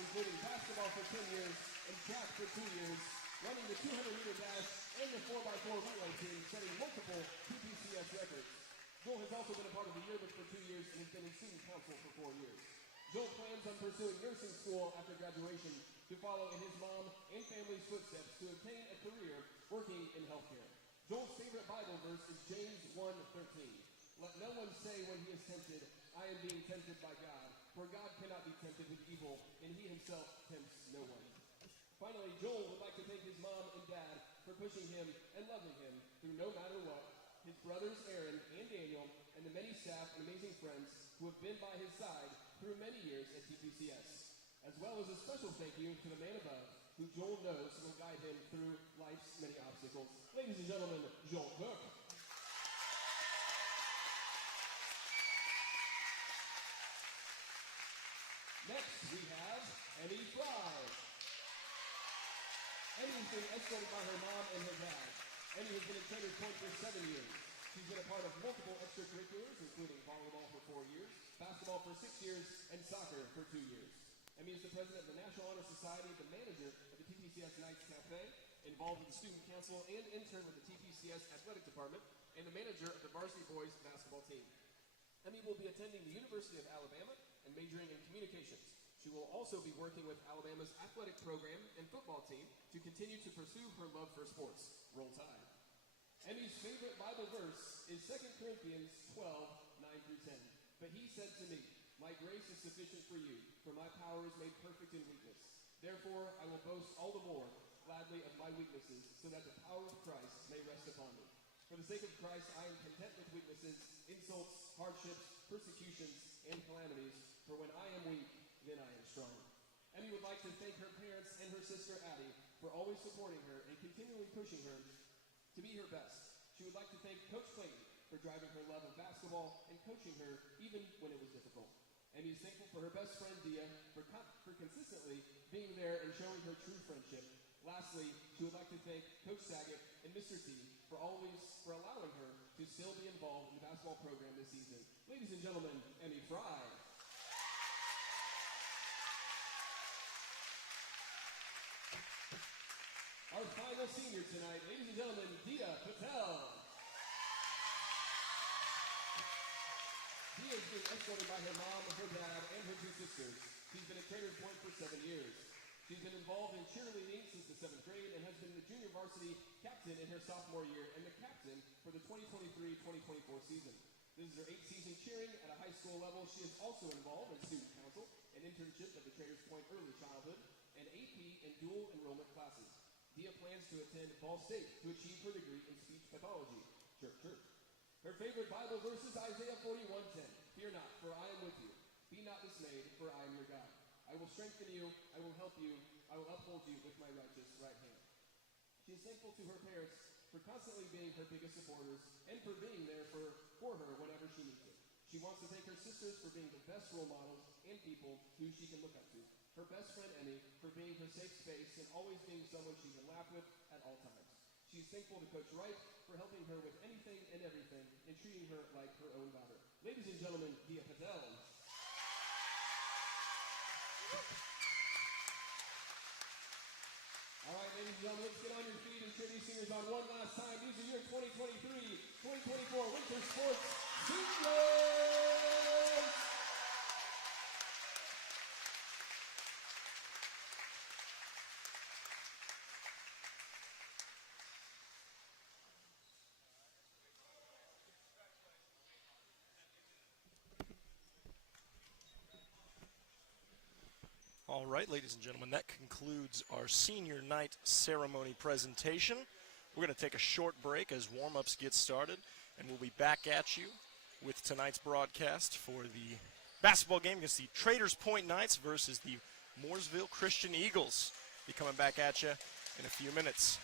including basketball for 10 years and track for 2 years, running the 200-meter dash and the 4x4 relay team, setting multiple TPCS records. Joel has also been a part of the yearbook for 2 years and has been in student council for 4 years. Joel plans on pursuing nursing school after graduation to follow in his mom and family's footsteps to obtain a career working in healthcare. Joel's favorite Bible verse is James 1:13. Let no one say when he is tempted, I am being tempted by God, for God cannot be tempted with evil, and he himself tempts no one. Finally, Joel would like to thank his mom and dad for pushing him and loving him through no matter what, his brothers Aaron and Daniel, and the many staff and amazing friends who have been by his side through many years at TPCS, as well as a special thank you to the man above, who Joel knows will guide him through life's many obstacles. Ladies and gentlemen, Joel Cook. Next, we have Emmy Fry. Emmy has been escorted by her mom and her dad. Emmy has been at Trader's Point for 7 years. She's been a part of multiple extracurriculars, including volleyball for 4 years, basketball for 6 years, and soccer for 2 years. Emmy is the president of the National Honor Society, the manager of the TPCS Knights Cafe, involved with the student council, and intern with the TPCS athletic department, and the manager of the varsity boys basketball team. Emmy will be attending the University of Alabama and majoring in communications. She will also be working with Alabama's athletic program and football team to continue to pursue her love for sports. Roll Tide. Emmy's favorite Bible verse is 2 Corinthians 12:9-10. But he said to me, my grace is sufficient for you, for my power is made perfect in weakness. Therefore, I will boast all the more gladly of my weaknesses, so that the power of Christ may rest upon me. For the sake of Christ, I am content with weaknesses, insults, hardships, persecutions, and calamities. For when I am weak, then I am strong. Emmy would like to thank her parents and her sister Addie for always supporting her and continually pushing her to be her best. She would like to thank Coach Clayton for driving her love of basketball and coaching her even when it was difficult. Emmy is thankful for her best friend Dia for consistently being there and showing her true friendship. Lastly, she would like to thank Coach Saget and Mr. T for allowing her to still be involved in the basketball program this season. Ladies and gentlemen, Emmy Fry. Our final senior tonight, ladies and gentlemen, Dia Patel. Dia is being escorted by her mom, her dad, and her 2 sisters. She's been at Trader's Point for 7 years. She's been involved in cheerleading since the 7th grade and has been the junior varsity captain in her sophomore year and the captain for the 2023-2024 season. This is her 8th season cheering at a high school level. She is also involved in student council, an internship at the Trader's Point Early Childhood, and AP and dual enrollment classes. Dia plans to attend Ball State to achieve her degree in speech pathology. Chirp, chirp. Her favorite Bible verse is Isaiah 41:10. Fear not, for I am with you. Be not dismayed, for I am your God. I will strengthen you, I will help you, I will uphold you with my righteous right hand. She is thankful to her parents for constantly being her biggest supporters and for being there for her whenever she needs it. She wants to thank her sisters for being the best role models and people who she can look up to. Her best friend Emmy for being her safe space and always being someone she can laugh with at all times. She is thankful to Coach Wright for helping her with anything and everything and treating her like her own daughter. Ladies and gentlemen, Dia Patel. All right, ladies and gentlemen, let's get on your feet and cheer these seniors on one last time. These are your 2023-2024 Winter Sports Seniors! All right, ladies and gentlemen, that concludes our senior night ceremony presentation. We're going to take a short break as warm-ups get started, and we'll be back at you with tonight's broadcast for the basketball game against the Trader's Point Knights versus the Mooresville Christian Eagles. Be coming back at you in a few minutes.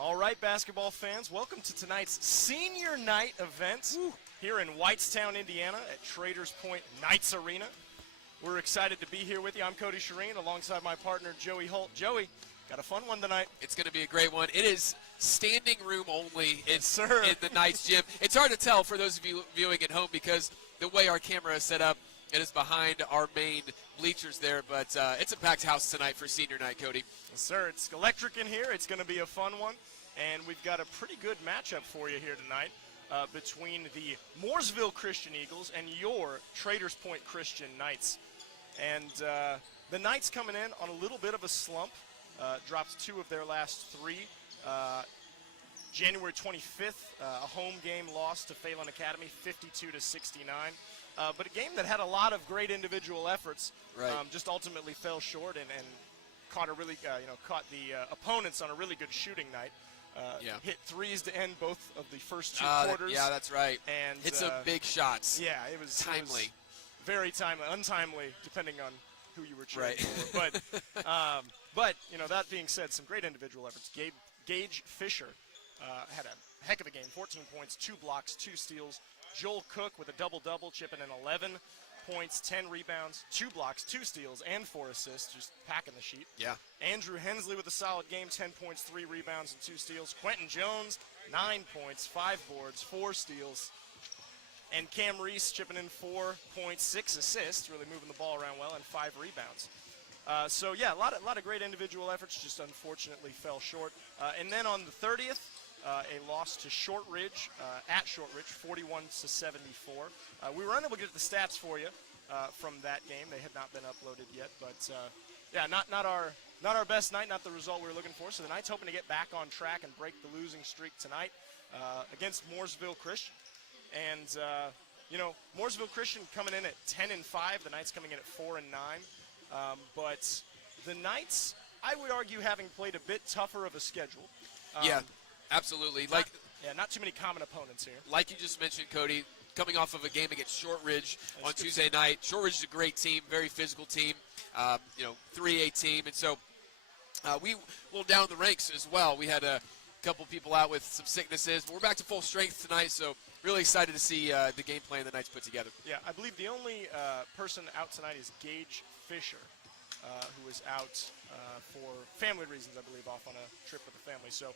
All right, basketball fans, welcome to tonight's senior night event here in Whitestown, Indiana at Traders Point Knights Arena. We're excited to be here with you. I'm Cody Shireen alongside my partner Joey Holt. Joey, got a fun one tonight. It's going to be a great one. It is standing room only in the Knights gym. It's hard to tell for those of you viewing at home because the way our camera is set up, it is behind our main bleachers there, but it's a packed house tonight for senior night, Cody. Yes, sir. It's electric in here. It's going to be a fun one, and we've got a pretty good matchup for you here tonight between the Mooresville Christian Eagles and your Traders Point Christian Knights. And the Knights coming in on a little bit of a slump, dropped 2 of their last 3. January 25th, a home game loss to Phelan Academy, 52-69. But a game that had a lot of great individual efforts, just ultimately fell short and caught caught the opponents on a really good shooting night. Hit threes to end both of the first 2 quarters. Yeah, that's right. And hit some big shots. Yeah, it was timely. It was very timely, untimely, depending on who you were cheering for. But that being said, some great individual efforts. Gage Fisher had a heck of a game, 14 points, 2 blocks, 2 steals. Joel Cook with a double-double, chipping in 11 points, 10 rebounds, 2 blocks, 2 steals, and 4 assists, just packing the sheet. Yeah. Andrew Hensley with a solid game, 10 points, 3 rebounds, and 2 steals. Quentin Jones, 9 points, 5 boards, 4 steals. And Cam Reese chipping in 4 points, 6 assists, really moving the ball around well, and 5 rebounds. A lot of great individual efforts, just unfortunately fell short. And then on the 30th, a loss to Shortridge, at Shortridge, 41-74. We were unable to get the stats for you from that game. They had not been uploaded yet, but not our best night, not the result we were looking for. So the Knights hoping to get back on track and break the losing streak tonight against Mooresville Christian. And Mooresville Christian coming in at 10-5. The Knights coming in at 4-9. But the Knights, I would argue, having played a bit tougher of a schedule. Yeah, absolutely. Not too many common opponents here. Like you just mentioned, Cody, coming off of a game against Shortridge on Tuesday night. Shortridge is a great team, very physical team, 3A team. And so we will down the ranks as well. We had a couple people out with some sicknesses, but we're back to full strength tonight, so really excited to see the game plan the Knights put together. Yeah, I believe the only person out tonight is Gage Fisher, who is out for family reasons, I believe, off on a trip with the family. So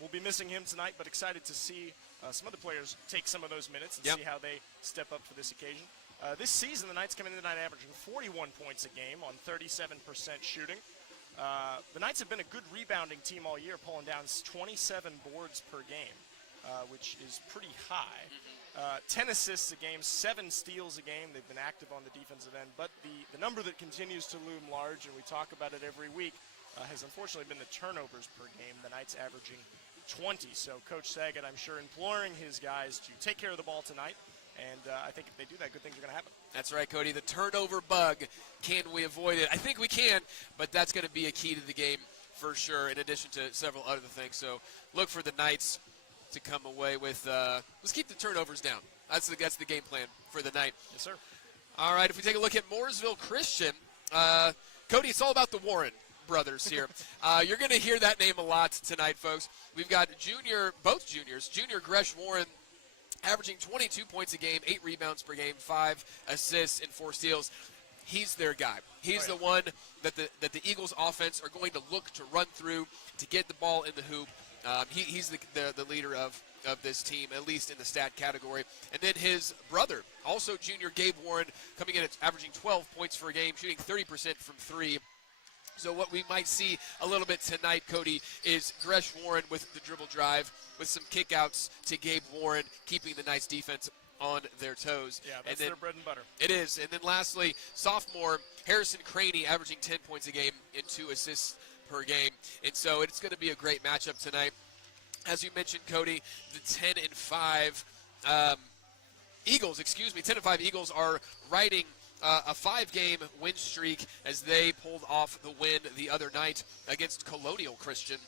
we'll be missing him tonight, but excited to see some other players take some of those minutes and see how they step up for this occasion. This season, the Knights coming in tonight averaging 41 points a game on 37% shooting. The Knights have been a good rebounding team all year, pulling down 27 boards per game, which is pretty high. 10 assists a game, 7 steals a game. They've been active on the defensive end, but the number that continues to loom large, and we talk about it every week, has unfortunately been the turnovers per game. The Knights averaging 20. So Coach Saget, I'm sure, imploring his guys to take care of the ball tonight. And I think if they do that, good things are going to happen. That's right, Cody. The turnover bug, can we avoid it? I think we can, but that's going to be a key to the game for sure, in addition to several other things. So look for the Knights to come away with, let's keep the turnovers down. That's the game plan for the night. Yes, sir. All right, if we take a look at Mooresville Christian, Cody, it's all about the Warren brothers here. You're going to hear that name a lot tonight, folks. We've got both juniors, Junior Gresh Warren, averaging 22 points a game, 8 rebounds per game, 5 assists, and 4 steals. He's their guy. He's the one that the Eagles' offense are going to look to run through to get the ball in the hoop. He's the leader of this team, at least in the stat category. And then his brother, also junior Gabe Warren, coming in at averaging 12 points per game, shooting 30% from 3. So what we might see a little bit tonight, Cody, is Gresh Warren with the dribble drive, with some kickouts to Gabe Warren, keeping the Knights defense on their toes. Yeah, that's their bread and butter. It is. And then lastly, sophomore Harrison Craney, averaging 10 points a game and 2 assists per game. And so it's going to be a great matchup tonight. As you mentioned, Cody, the 10-5 Eagles, 10-5 Eagles are riding a 5-game win streak as they pulled off the win the other night against Colonial Christian,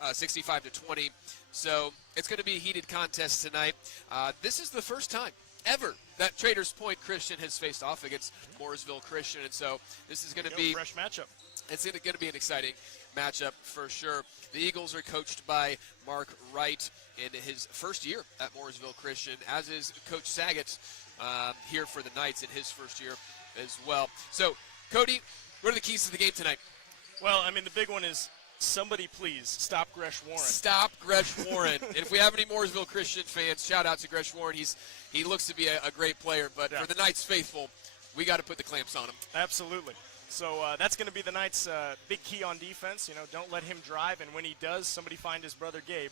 65-20. So it's going to be a heated contest tonight. This is the first time ever that Traders Point Christian has faced off against Mooresville Christian, and so this is going to be fresh matchup. It's going to be an exciting matchup for sure. The Eagles are coached by Mark Wright in his first year at Mooresville Christian, as is Coach Saget here for the Knights in his first year as well. So, Cody, what are the keys to the game tonight? Well, I mean, the big one is somebody please stop Gresh Warren. Stop Gresh Warren. And if we have any Mooresville Christian fans, shout out to Gresh Warren. He looks to be a great player, but for the Knights faithful, we got to put the clamps on him. Absolutely. So that's going to be the Knights' big key on defense. You know, don't let him drive, and when he does, somebody find his brother Gabe,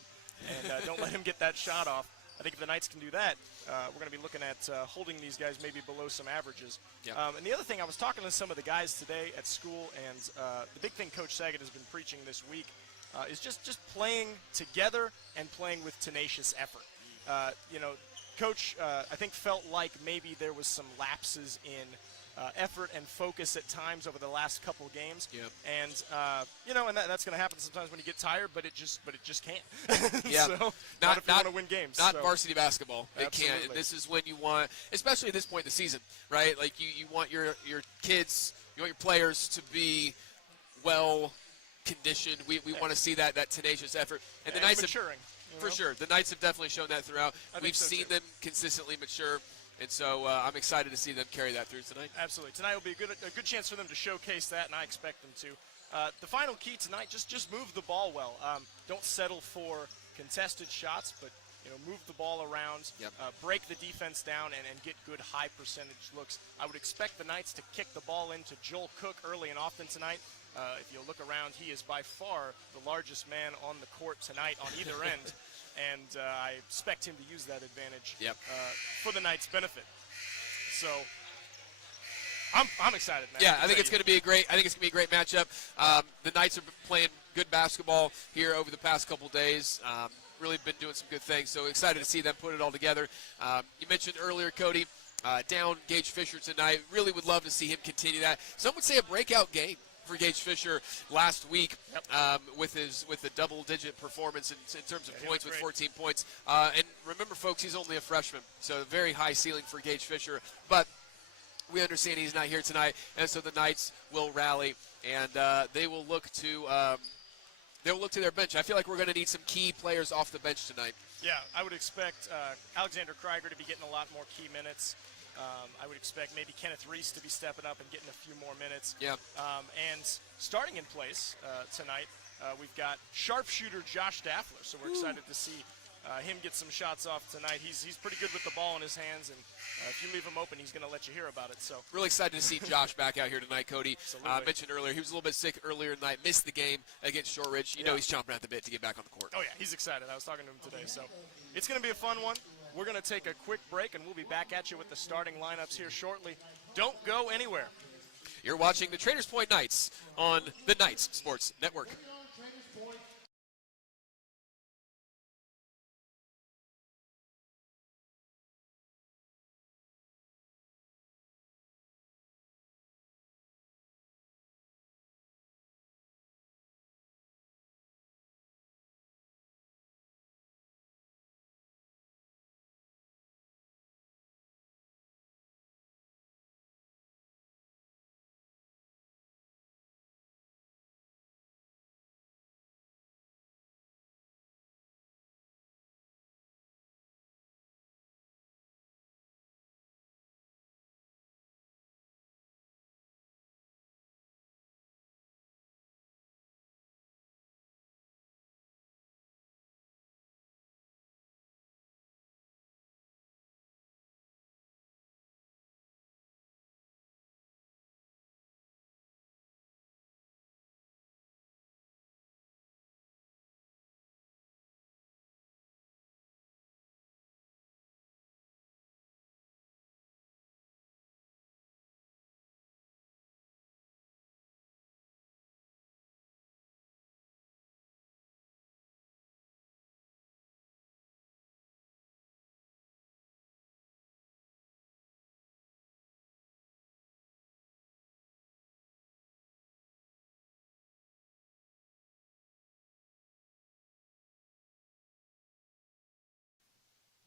and don't let him get that shot off. I think if the Knights can do that, we're going to be looking at holding these guys maybe below some averages. Yep. And the other thing, I was talking to some of the guys today at school, and the big thing Coach Saget has been preaching this week is just playing together and playing with tenacious effort. You know, Coach, I think, felt like maybe there was some lapses in effort and focus at times over the last couple of games. Yep. And you know, and that's going to happen sometimes when you get tired, but it just can't. Yeah. So, not if you want to win games. Not so. varsity basketball. It Absolutely. can't. And this is when you want, especially at this point in the season, right? Like you want your kids, you want your players to be well conditioned. We want to see that tenacious effort. And the Knights maturing. For sure. The Knights have definitely shown that throughout. We've seen them consistently mature. And so I'm excited to see them carry that through tonight. Absolutely. Tonight will be a good chance for them to showcase that, and I expect them to. The final key tonight, just move the ball well. Don't settle for contested shots, but move the ball around, Yep. break the defense down, and get good high percentage looks. I would expect the Knights to kick the ball into Joel Cook early and often tonight. If you look around, he is by far the largest man on the court tonight on either end. And I expect him to use that advantage for the Knights' benefit. So I'm excited, man. Yeah, I think it's going to be a great. I think it's going to be a great matchup. The Knights are playing good basketball here over the past couple days. Really been doing some good things. So excited to see them put it all together. You mentioned earlier, Cody, down Gage Fisher tonight. Really would love to see him continue that. Some would say a breakout game for Gage Fisher last week with a double-digit performance in terms of points with 14 points. And remember, folks, he's only a freshman, so a very high ceiling for Gage Fisher. But we understand he's not here tonight, and so the Knights will rally, and they will look to their bench. I feel like we're going to need some key players off the bench tonight. Yeah, I would expect Alexander Krieger to be getting a lot more key minutes. I would expect maybe Kenneth Reese to be stepping up and getting a few more minutes. Yeah. And starting in place tonight, we've got sharpshooter Josh Daffler. So we're excited to see him get some shots off tonight. He's pretty good with the ball in his hands, and if you leave him open, he's going to let you hear about it. So really excited to see Josh back out here tonight, Cody. Absolutely. Mentioned earlier, he was a little bit sick earlier tonight, missed the game against Shortridge. You know he's chomping at the bit to get back on the court. Oh, yeah, he's excited. I was talking to him today. So it's going to be a fun one. We're going to take a quick break, and we'll be back at you with the starting lineups here shortly. Don't go anywhere. You're watching the Traders Point Knights on the Knights Sports Network.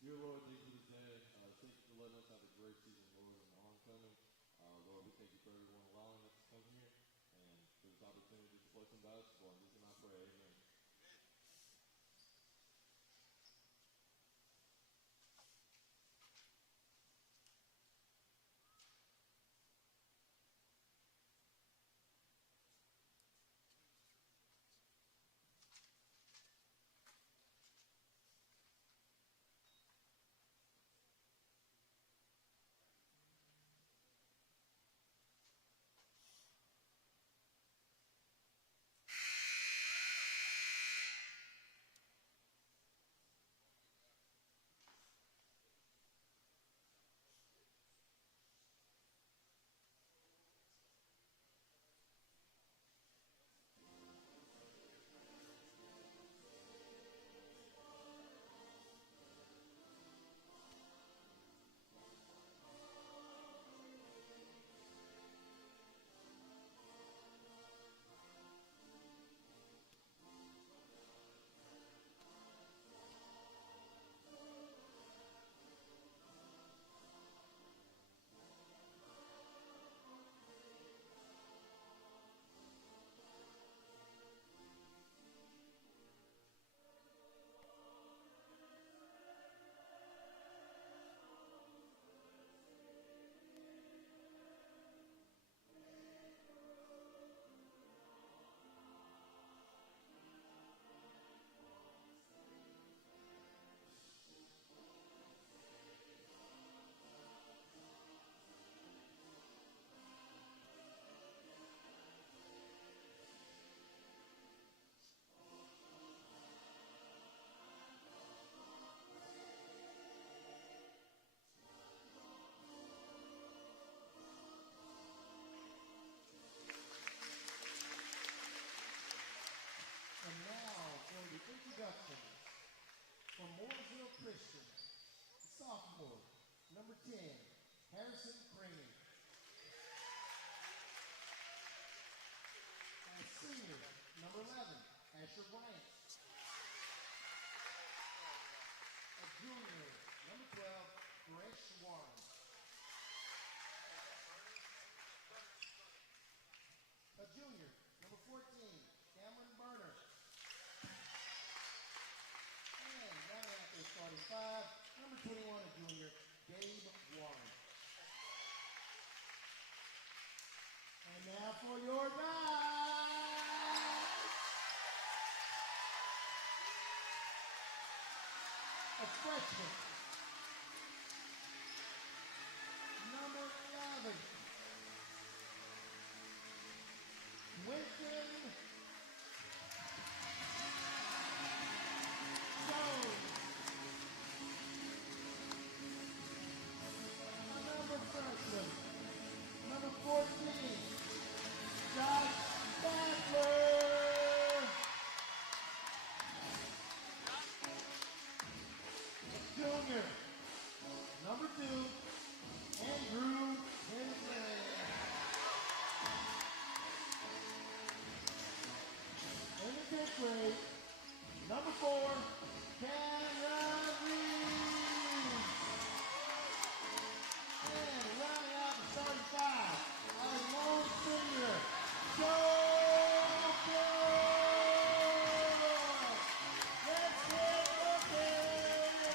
Dear Lord, thank you today. Thank you for letting us have a great season, Lord, and homecoming. Lord, we thank you for everyone allowing us to come here. And there's opportunity to play some basketball, and we cannot pray. Amen. And now for the introduction from Mooresville Christian, sophomore, number 10, Harrison Craney. And senior, number 11, Asher Bryant. A junior, number 12, Gresh Warren. A junior, number 14, Cameron Burner. And rounding out their starting five, number 21, a junior, Gabe Warren. And now for your night, a freshman, number 11, Winston Jones. Another freshman, number 14, Josh Battler. Junior, number 2, Andrew Hensley. In the 10th grade, number 4, Cameron Reed. And rounding out the starting five, our lone senior, Joe Boyd. Let's get looking.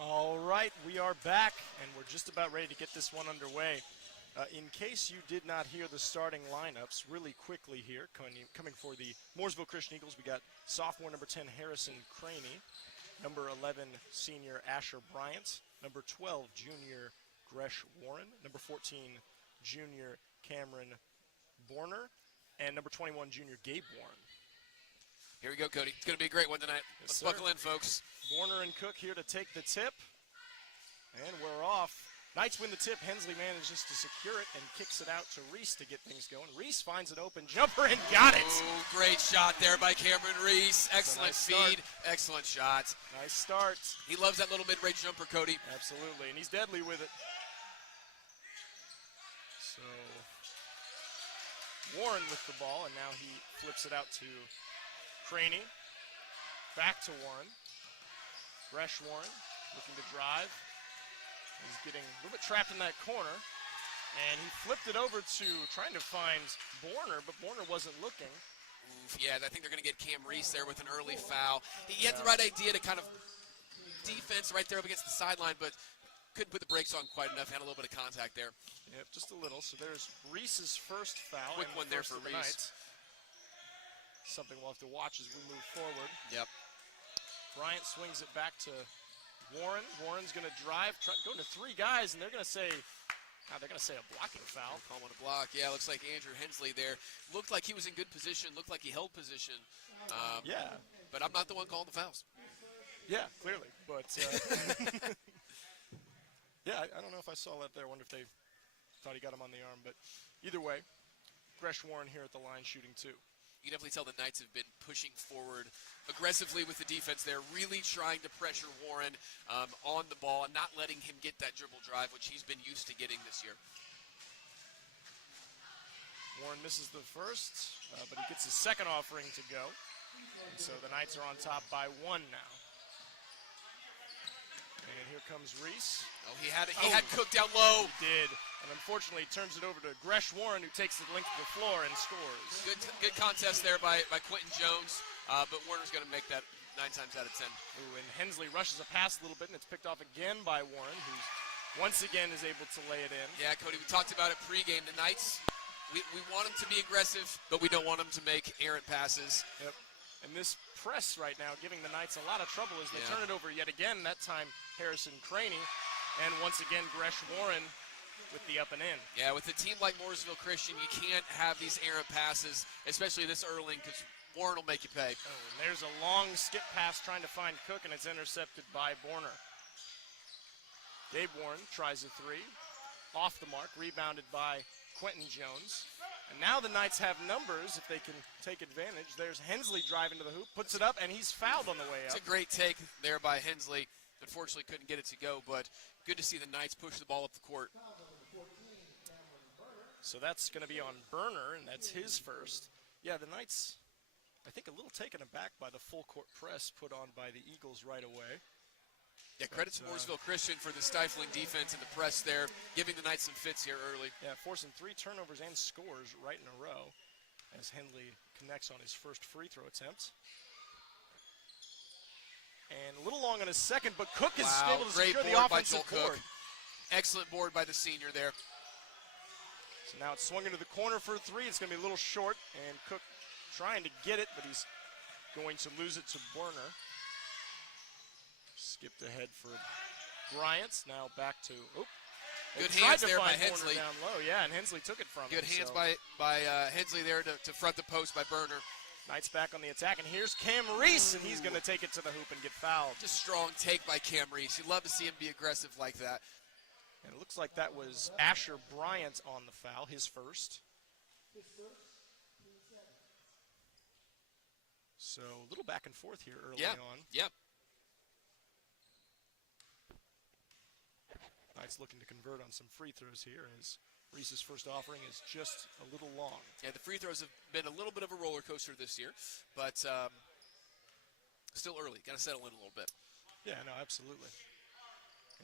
All right, we are back, and we're just about ready to get this one underway. In case you did not hear the starting lineups, really quickly here, coming for the Mooresville Christian Eagles, we got sophomore number 10, Harrison Craney, number 11, senior Asher Bryant, number 12, junior Gresh Warren, number 14, junior Cameron Borner, and number 21, junior Gabe Warren. Here we go, Cody. It's going to be a great one tonight. Yes, Let's sir. buckle in, folks. Borner and Cook here to take the tip, and we're off. Knights win the tip. Hensley manages to secure it and kicks it out to Reese to get things going. Reese finds an open jumper and got it. Oh, great shot there by Cameron Reese. Excellent nice feed. start. Excellent shot. Nice start. He loves that little mid-range jumper, Cody. Absolutely, and he's deadly with it. So Warren with the ball, and now he flips it out to Craney. Back to Warren. Gresh Warren looking to drive. He's getting a little bit trapped in that corner. And he flipped it over to trying to find Borner, but Borner wasn't looking. Oof, yeah, I think they're going to get Cam Reese there with an early foul. He had the right idea to kind of defense right there up against the sideline, but couldn't put the brakes on quite enough. Had a little bit of contact there. Yep, just a little. So there's Reese's first foul. Quick one there for Reese. Something we'll have to watch as we move forward. Yep. Bryant swings it back to Warren. Warren's going to drive, go to 3 guys, and they're going to say, they're going to say a blocking foul. Call on a block. Yeah, looks like Andrew Hensley there. Looked like he was in good position. Looked like he held position. Yeah. But I'm not the one calling the fouls. Yeah, clearly. But, yeah, I don't know if I saw that there. I wonder if they thought he got him on the arm. But either way, Gresh Warren here at the line shooting 2. You can definitely tell the Knights have been pushing forward aggressively with the defense there, really trying to pressure Warren on the ball and not letting him get that dribble drive, which he's been used to getting this year. Warren misses the first, but he gets his second offering to go. And so the Knights are on top by 1 now. And here comes Reese. Oh, he had Cook down low. He did. And unfortunately, he turns it over to Gresh Warren, who takes the length of the floor and scores. Good contest there by Quentin Jones, but Warner's going to make that 9 times out of 10. Ooh, and Hensley rushes a pass a little bit, and it's picked off again by Warren, who once again is able to lay it in. Yeah, Cody, we talked about it pregame. The Knights, we want them to be aggressive, but we don't want them to make errant passes. Yep. And this press right now giving the Knights a lot of trouble as they turn it over yet again, that time Harrison Craney. And once again, Gresh Warren with the up and in. Yeah, with a team like Mooresville Christian, you can't have these errant passes, especially this early, because Warren will make you pay. Oh, and there's a long skip pass trying to find Cook, and it's intercepted by Borner. Gabe Warren tries a 3. Off the mark, rebounded by Quentin Jones. And now the Knights have numbers if they can take advantage. There's Hensley driving to the hoop, puts it up, and he's fouled on the way up. It's a great take there by Hensley. Unfortunately, couldn't get it to go, but good to see the Knights push the ball up the court. So that's going to be on Burner, and that's his first. Yeah, the Knights, I think, a little taken aback by the full court press put on by the Eagles right away. Yeah, credit to Mooresville Christian for the stifling defense and the press there, giving the Knights some fits here early. Yeah, forcing 3 turnovers and scores right in a row as Henley connects on his first free throw attempt. And a little long on his second, but Cook is able to secure the offensive board. Excellent board by the senior there. So now it's swung into the corner for a 3. It's going to be a little short, and Cook trying to get it, but he's going to lose it to Burner. Skipped ahead for Bryant. Now back to, good hands there by Hensley. Down low, yeah, and Hensley took it from him. Good hands by Hensley there to front the post by Burner. Knights back on the attack, and here's Cam Reese, and he's going to take it to the hoop and get fouled. Just strong take by Cam Reese. You love to see him be aggressive like that. And it looks like that was Asher Bryant on the foul, his first. So a little back and forth here early on. Yeah. Knights looking to convert on some free throws here as Reese's first offering is just a little long. Yeah, the free throws have been a little bit of a roller coaster this year, but still early. Got to settle in a little bit. Yeah, no, absolutely.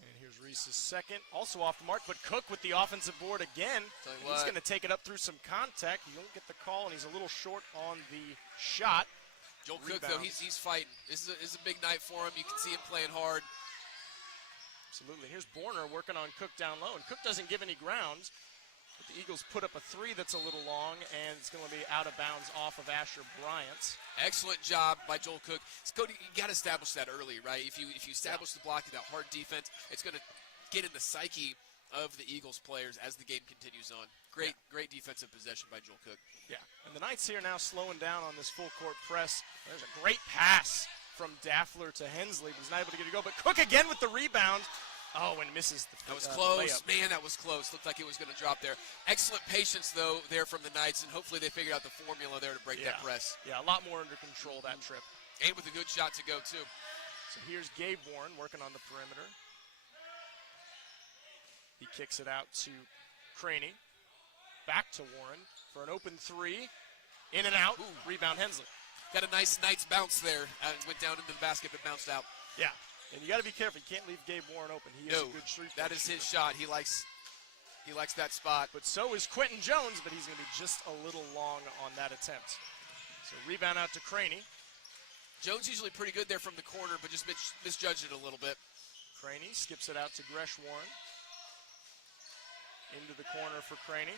And here's Reese's second, also off the mark, but Cook with the offensive board again. He's going to take it up through some contact. He won't get the call, and he's a little short on the shot. Joel Cook, though, he's fighting. This is a big night for him. You can see him playing hard. Absolutely. Here's Borner working on Cook down low, and Cook doesn't give any grounds. But the Eagles put up a 3 that's a little long, and it's going to be out of bounds off of Asher Bryant. Excellent job by Joel Cook. Cody, you got to establish that early, right? If you establish the block of that hard defense, it's going to get in the psyche of the Eagles players as the game continues on. Great defensive possession by Joel Cook. Yeah, and the Knights here now slowing down on this full court press. There's a great pass from Daffler to Hensley, but he's not able to get it to go. But Cook again with the rebound. Oh, and misses the That was close. layup. Man, that was close. Looked like it was going to drop there. Excellent patience, though, there from the Knights, and hopefully they figured out the formula there to break that press. Yeah, a lot more under control that trip. And with a good shot to go, too. So here's Gabe Warren working on the perimeter. He kicks it out to Craney. Back to Warren for an open 3. In and out. Rebound Hensley. Got a nice Knights bounce there. Went down into the basket but bounced out. Yeah. And you got to be careful. You can't leave Gabe Warren open. He is a good street. That is his shot. He likes that spot. But so is Quentin Jones, but he's going to be just a little long on that attempt. So rebound out to Craney. Jones usually pretty good there from the corner, but just misjudged it a little bit. Craney skips it out to Gresh Warren. Into the corner for Craney.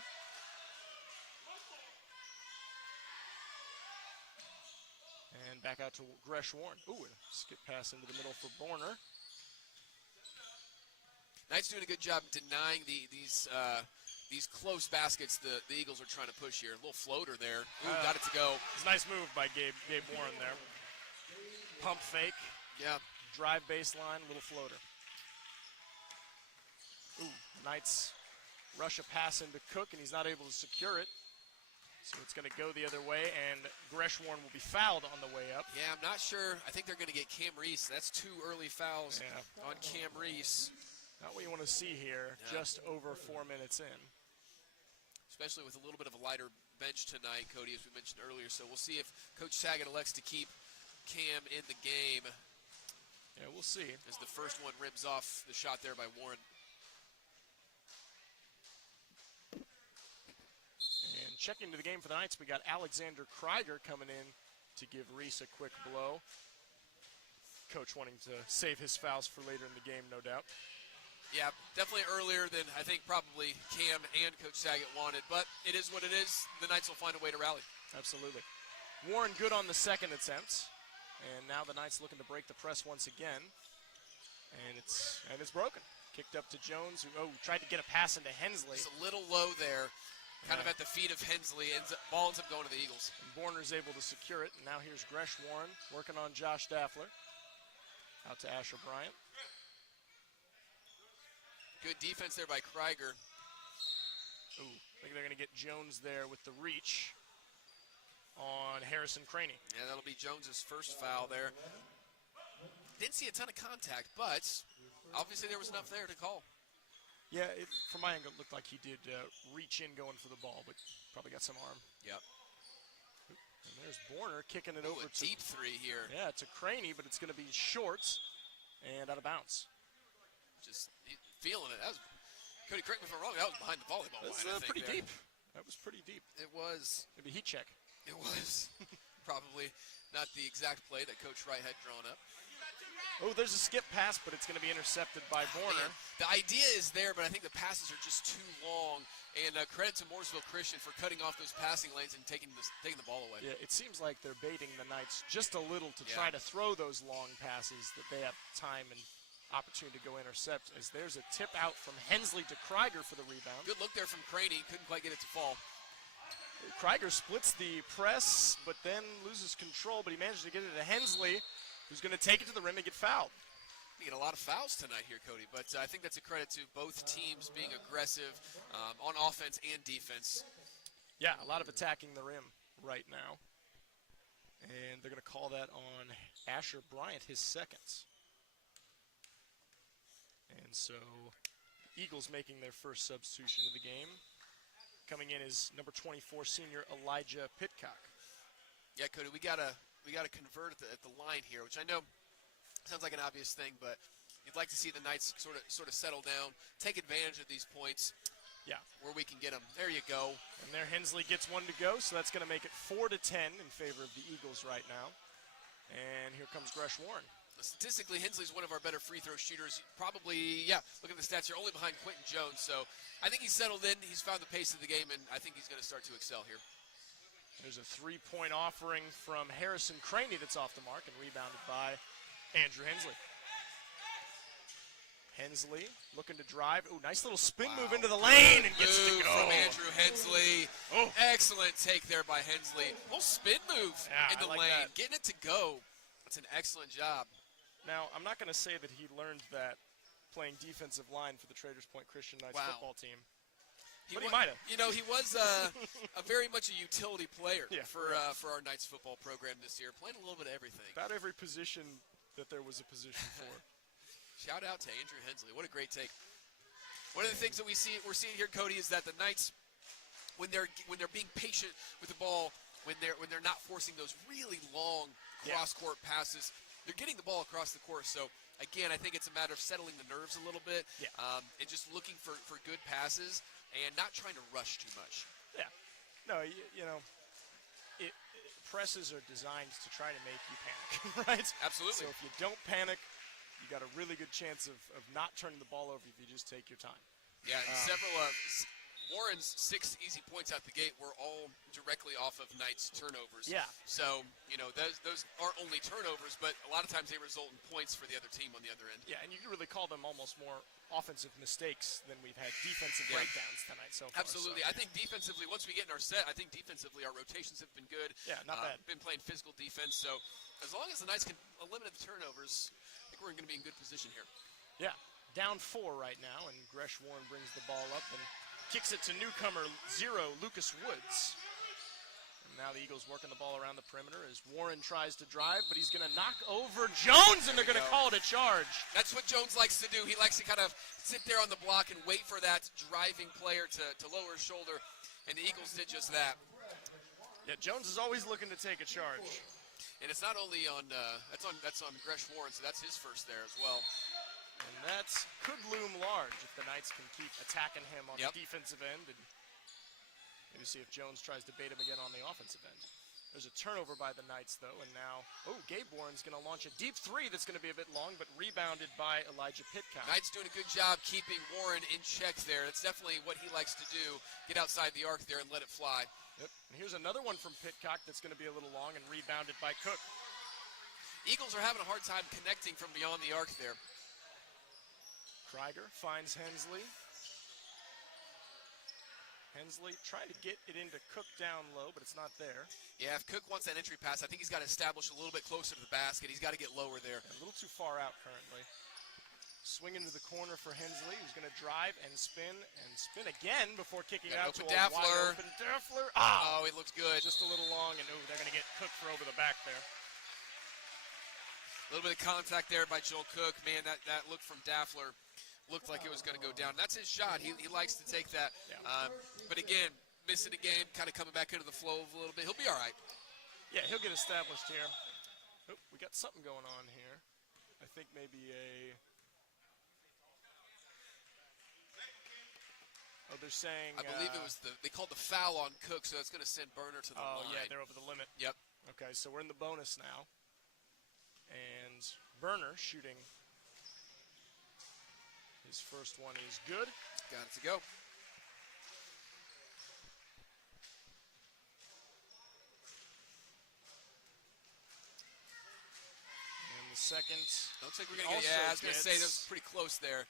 And back out to Gresh Warren. Ooh, and a skip pass into the middle for Borner. Knights doing a good job denying these close baskets the Eagles are trying to push here. A little floater there. Ooh, got it to go. It's a nice move by Gabe Warren there. Pump fake. Yeah. Drive baseline, little floater. Ooh, Knights rush a pass into Cook, and he's not able to secure it. So it's going to go the other way, and Gresh Warren will be fouled on the way up. Yeah, I'm not sure. I think they're going to get Cam Reese. That's 2 early fouls on Cam Reese. Not what you want to see here, just over 4 minutes in. Especially with a little bit of a lighter bench tonight, Cody, as we mentioned earlier. So we'll see if Coach Saget elects to keep Cam in the game. Yeah, we'll see. As the first one rims off the shot there by Warren. And checking into the game for the Knights, we got Alexander Krieger coming in to give Reese a quick blow. Coach wanting to save his fouls for later in the game, no doubt. Yeah, definitely earlier than I think probably Cam and Coach Saget wanted, but it is what it is. The Knights will find a way to rally. Absolutely. Warren good on the second attempt, and now the Knights looking to break the press once again, and it's broken. Kicked up to Jones, who tried to get a pass into Hensley. It's a little low there, kind of at the feet of Hensley. Ball ends up going to the Eagles. And Borner's able to secure it, and now here's Gresh Warren working on Josh Daffler. Out to Asher Bryant. Good defense there by Krieger. Ooh, I think they're going to get Jones there with the reach on Harrison Craney. Yeah, that'll be Jones's first foul there. Didn't see a ton of contact, but obviously there was enough there to call. Yeah, from my angle, it looked like he did reach in going for the ball, but probably got some arm. Yep. And there's Borner kicking it over a to deep three here. Yeah, to Craney, but it's going to be short and out of bounds. Just feeling it. That was, Cody, correct me if I'm wrong, that was behind the volleyball That's line, I think, pretty there. deep. That was pretty deep. It was. Maybe heat check. It was. Probably not the exact play that Coach Wright had drawn up. Oh, there's a skip pass, but it's going to be intercepted by Borner. The idea is there, but I think the passes are just too long. And credit to Mooresville Christian for cutting off those passing lanes and taking the ball away. Yeah, it seems like they're baiting the Knights just a little to try to throw those long passes that they have time and opportunity to go intercept, as there's a tip out from Hensley to Krieger for the rebound. Good look there from Craney. Couldn't quite get it to fall. Krieger splits the press, but then loses control, but he managed to get it to Hensley, who's going to take it to the rim and get fouled. You get a lot of fouls tonight here, Cody, but I think that's a credit to both teams being aggressive on offense and defense. Yeah, a lot of attacking the rim right now. And they're going to call that on Asher Bryant, his second. And so Eagles making their first substitution of the game. Coming in is number 24 senior Elijah Pitcock. Yeah, Cody, we gotta convert at the line here, which I know sounds like an obvious thing, but you'd like to see the Knights sort of settle down, take advantage of these points. Yeah, where we can get them. There you go. And there Hensley gets one to go, so that's going to make it 4-10 in favor of the Eagles right now. And here comes Gresh Warren. Statistically, Hensley's one of our better free throw shooters. Probably, look at the stats here, only behind Quentin Jones. So I think he's settled in. He's found the pace of the game, and I think he's going to start to excel here. There's a three-point offering from Harrison Craney that's off the mark and rebounded by Andrew Hensley. Hensley looking to drive. Ooh, nice little spin move into the lane and gets it to go. From Andrew Hensley. Excellent take there by Hensley. Little spin move in the lane, getting it to go. That's an excellent job. Now, I'm not going to say that he learned that playing defensive line for the Traders Point Christian Knights football team. But he might have. You know, he was a very much a utility player for our Knights football program this year, playing a little bit of everything. About every position that there was a position for. Shout out to Andrew Hensley. What a great take. One of the things that we're seeing here, Cody, is that the Knights, when they're being patient with the ball, when they're not forcing those really long cross-court passes, they're getting the ball across the court. So Again, I think it's a matter of settling the nerves a little bit, Yeah. and just looking for good passes and not trying to rush too much. Yeah. No, presses are designed to try to make you panic, right? Absolutely. So if you don't panic, you got a really good chance of not turning the ball over if you just take your time. Yeah, and several of Warren's 6 easy points out the gate were all directly off of Knight's turnovers. Yeah. So, those aren't only turnovers, but a lot of times they result in points for the other team on the other end. Yeah, and you can really call them almost more offensive mistakes than we've had defensive Yeah. breakdowns tonight so far. Absolutely. So. I think defensively, once we get in our set, I think defensively our rotations have been good. Yeah, not bad. Been playing physical defense. So as long as the Knights can eliminate the turnovers, I think we're going to be in good position here. Yeah, down 4 right now, and Gresh Warren brings the ball up and kicks it to newcomer 0, Lucas Woods. And now the Eagles working the ball around the perimeter as Warren tries to drive, but he's going to knock over Jones, and they're going to call it a charge. That's what Jones likes to do. He likes to kind of sit there on the block and wait for that driving player to lower his shoulder, and the Eagles did just that. Yeah, Jones is always looking to take a charge. And it's not only on that's on Gresh Warren, so that's his first there as well. And that could loom large if the Knights can keep attacking him on Yep. the defensive end, and maybe see if Jones tries to bait him again on the offensive end. There's a turnover by the Knights, though, and now, Gabe Warren's going to launch a deep 3 that's going to be a bit long, but rebounded by Elijah Pitcock. Knights doing a good job keeping Warren in check there. That's definitely what he likes to do, get outside the arc there and let it fly. Yep. And here's another one from Pitcock that's going to be a little long and rebounded by Cook. Eagles are having a hard time connecting from beyond the arc there. Krieger finds Hensley. Hensley trying to get it into Cook down low, but it's not there. Yeah, if Cook wants that entry pass, I think he's got to establish a little bit closer to the basket. He's got to get lower there. A little too far out currently. Swing into the corner for Hensley, who's going to drive and spin again before kicking Got out to open a Daffler. wide open Daffler. Oh, he looks good. Just a little long, and they're going to get Cook for over the back there. A little bit of contact there by Joel Cook. Man, that look from Daffler looked like it was going to go down. That's his shot. He likes to take that. Yeah. But again, missing a game, kind of coming back into the flow a little bit. He'll be all right. Yeah, he'll get established here. Oh, we got something going on here. I think maybe a... Oh, they're saying... I believe it was they called the foul on Cook, so it's going to send Burner to the line. Oh, yeah, they're over the limit. Yep. Okay, so we're in the bonus now. And Burner shooting his first one is good. Got it to go. And the second. Looks like we're going to get, yeah, I was going to say that was pretty close there.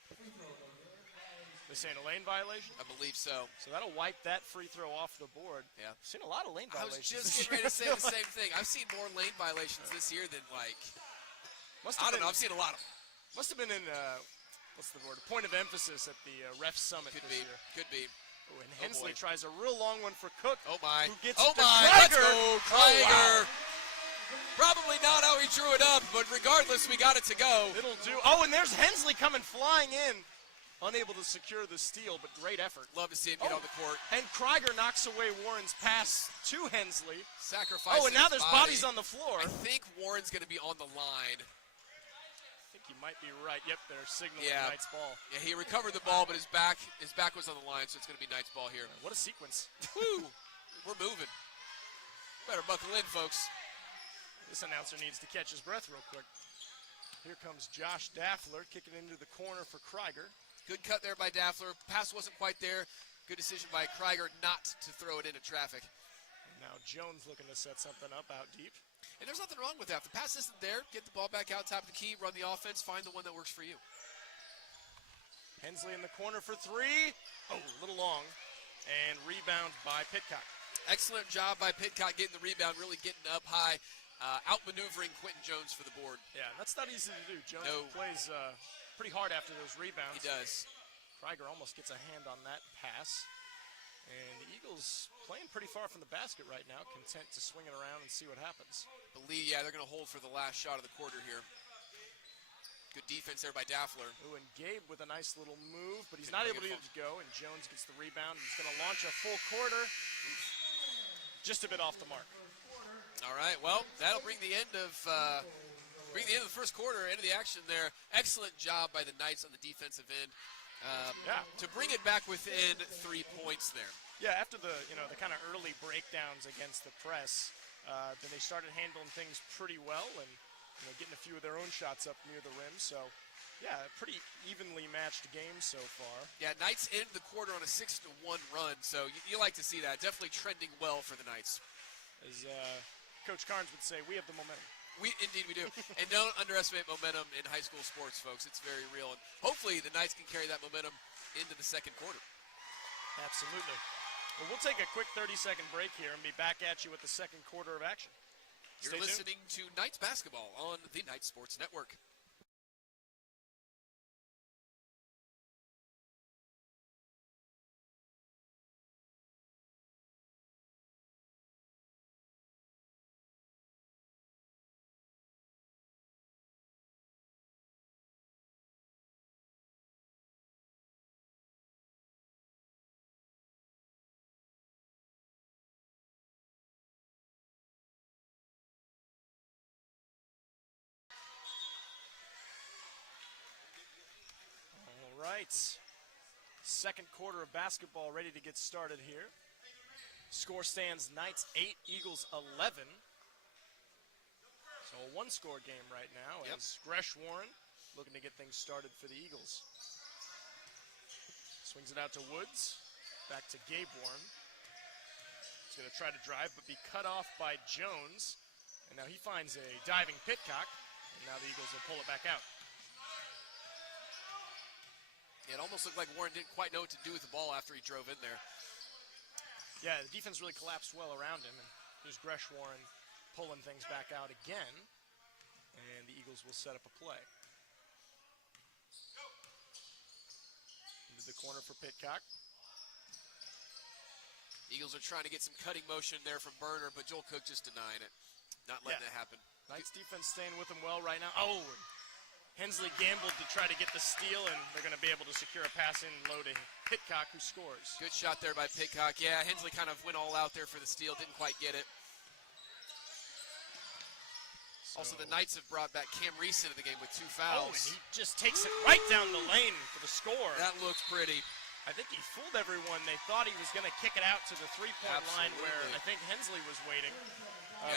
They saying a lane violation? I believe so. So that'll wipe that free throw off the board. Yeah. I've seen a lot of lane I was violations. just getting ready to say the same thing. I've seen more lane violations this year than, like, I don't know. I've seen a lot of them. Must have been in, what's the word? A point of emphasis at the ref summit Could this be. year. Could be. Oh, and Hensley boy. tries a real long one for Cook. Oh, my. Who gets Oh, it to my. Let's Krieger. go, Oh, Krieger. wow. Probably not how he drew it up, but regardless, we got it to go. It'll do. Oh, and there's Hensley coming flying in. Unable to secure the steal, but great effort. Love to see him get on the court. And Krieger knocks away Warren's pass to Hensley. Sacrifice. Oh, and now his there's body. bodies on the floor. I think Warren's going to be on the line. I think you might be right. Yep, they're signaling Yeah. Knight's ball. Yeah, he recovered the ball, but his back was on the line, so it's going to be Knight's ball here. What a sequence. Woo! We're moving. Better buckle in, folks. This announcer needs to catch his breath real quick. Here comes Josh Daffler kicking into the corner for Krieger. Good cut there by Daffler. Pass wasn't quite there. Good decision by Krieger not to throw it into traffic. And now Jones looking to set something up out deep. And there's nothing wrong with that. If the pass isn't there, get the ball back out top of the key, run the offense, find the one that works for you. Hensley in the corner for 3. Oh, a little long. And rebound by Pitcock. Excellent job by Pitcock getting the rebound, really getting up high, outmaneuvering Quentin Jones for the board. Yeah, that's not easy to do. Jones No. plays pretty hard after those rebounds. He does. Krieger almost gets a hand on that pass. And the Eagles playing pretty far from the basket right now, content to swing it around and see what happens. They're going to hold for the last shot of the quarter here. Good defense there by Daffler. Ooh, and Gabe with a nice little move, but he's Couldn't not able bring to it go, and Jones gets the rebound. He's going to launch a full quarter. Just a bit off the mark. All right, well, that'll bring the end of Bring the end of the first quarter into the action there. Excellent job by the Knights on the defensive end to bring it back within 3 points there. Yeah, after the kind of early breakdowns against the press, then they started handling things pretty well and getting a few of their own shots up near the rim. So, yeah, a pretty evenly matched game so far. Yeah, Knights ended the quarter on a 6-1 run, so you like to see that. Definitely trending well for the Knights. As Coach Carnes would say, we have the momentum. Indeed we do. And don't underestimate momentum in high school sports, folks. It's very real. And hopefully the Knights can carry that momentum into the second quarter. Absolutely. Well, we'll take a quick 30-second break here and be back at you with the second quarter of action. You're listening to Knights basketball on the Knights Sports Network. All right. Second quarter of basketball ready to get started here. Score stands Knights 8, Eagles 11. So a one-score game right now as Gresh Warren looking to get things started for the Eagles. Swings it out to Woods. Back to Gabe Warren. He's going to try to drive but be cut off by Jones. And now he finds a diving Pitcock. And now the Eagles will pull it back out. It almost looked like Warren didn't quite know what to do with the ball after he drove in there. Yeah, the defense really collapsed well around him. And here's Gresh Warren pulling things back out again. And the Eagles will set up a play. Into the corner for Pitcock. Eagles are trying to get some cutting motion there from Burner, but Joel Cook just denying it. Not letting it happen. Knights defense staying with him well right now. Oh, Hensley gambled to try to get the steal, and they're going to be able to secure a pass in low to Pitcock, who scores. Good shot there by Pitcock. Yeah, Hensley kind of went all out there for the steal, didn't quite get it. Also, the Knights have brought back Cam Reese into the game with 2 fouls. Oh, and he just takes it right down the lane for the score. That looks pretty. I think he fooled everyone. They thought he was going to kick it out to the three-point line where I think Hensley was waiting.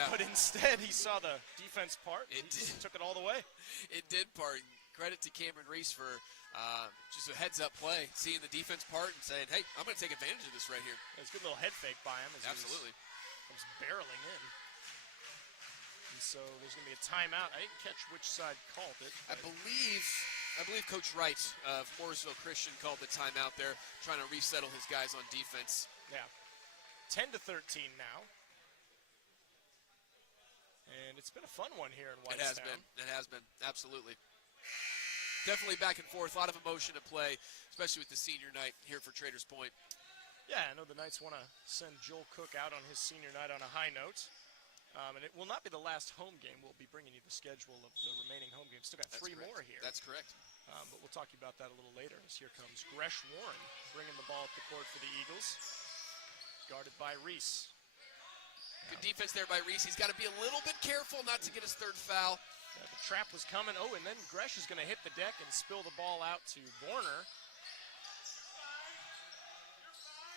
But instead, he saw the defense part. He took it all the way. It did part. Credit to Cameron Reese for just a heads-up play, seeing the defense part and saying, hey, I'm going to take advantage of this right here. It's a good little head fake by him. Absolutely. Comes barreling in. And so there's going to be a timeout. I didn't catch which side called it. I believe Coach Wright of Mooresville Christian called the timeout there, trying to resettle his guys on defense. Yeah. 10-13 now. And it's been a fun one here in Whitestown. It has been, absolutely. Definitely back and forth, a lot of emotion at play, especially with the senior night here for Traders Point. Yeah, I know the Knights want to send Joel Cook out on his senior night on a high note. And it will not be the last home game. We'll be bringing you the schedule of the remaining home games. Still got three more here. That's correct. But we'll talk about that a little later as here comes Gresh Warren bringing the ball up the court for the Eagles. Guarded by Reese. Good defense there by Reese. He's got to be a little bit careful not to get his third foul. Yeah, the trap was coming. Oh, and then Gresh is going to hit the deck and spill the ball out to Warner.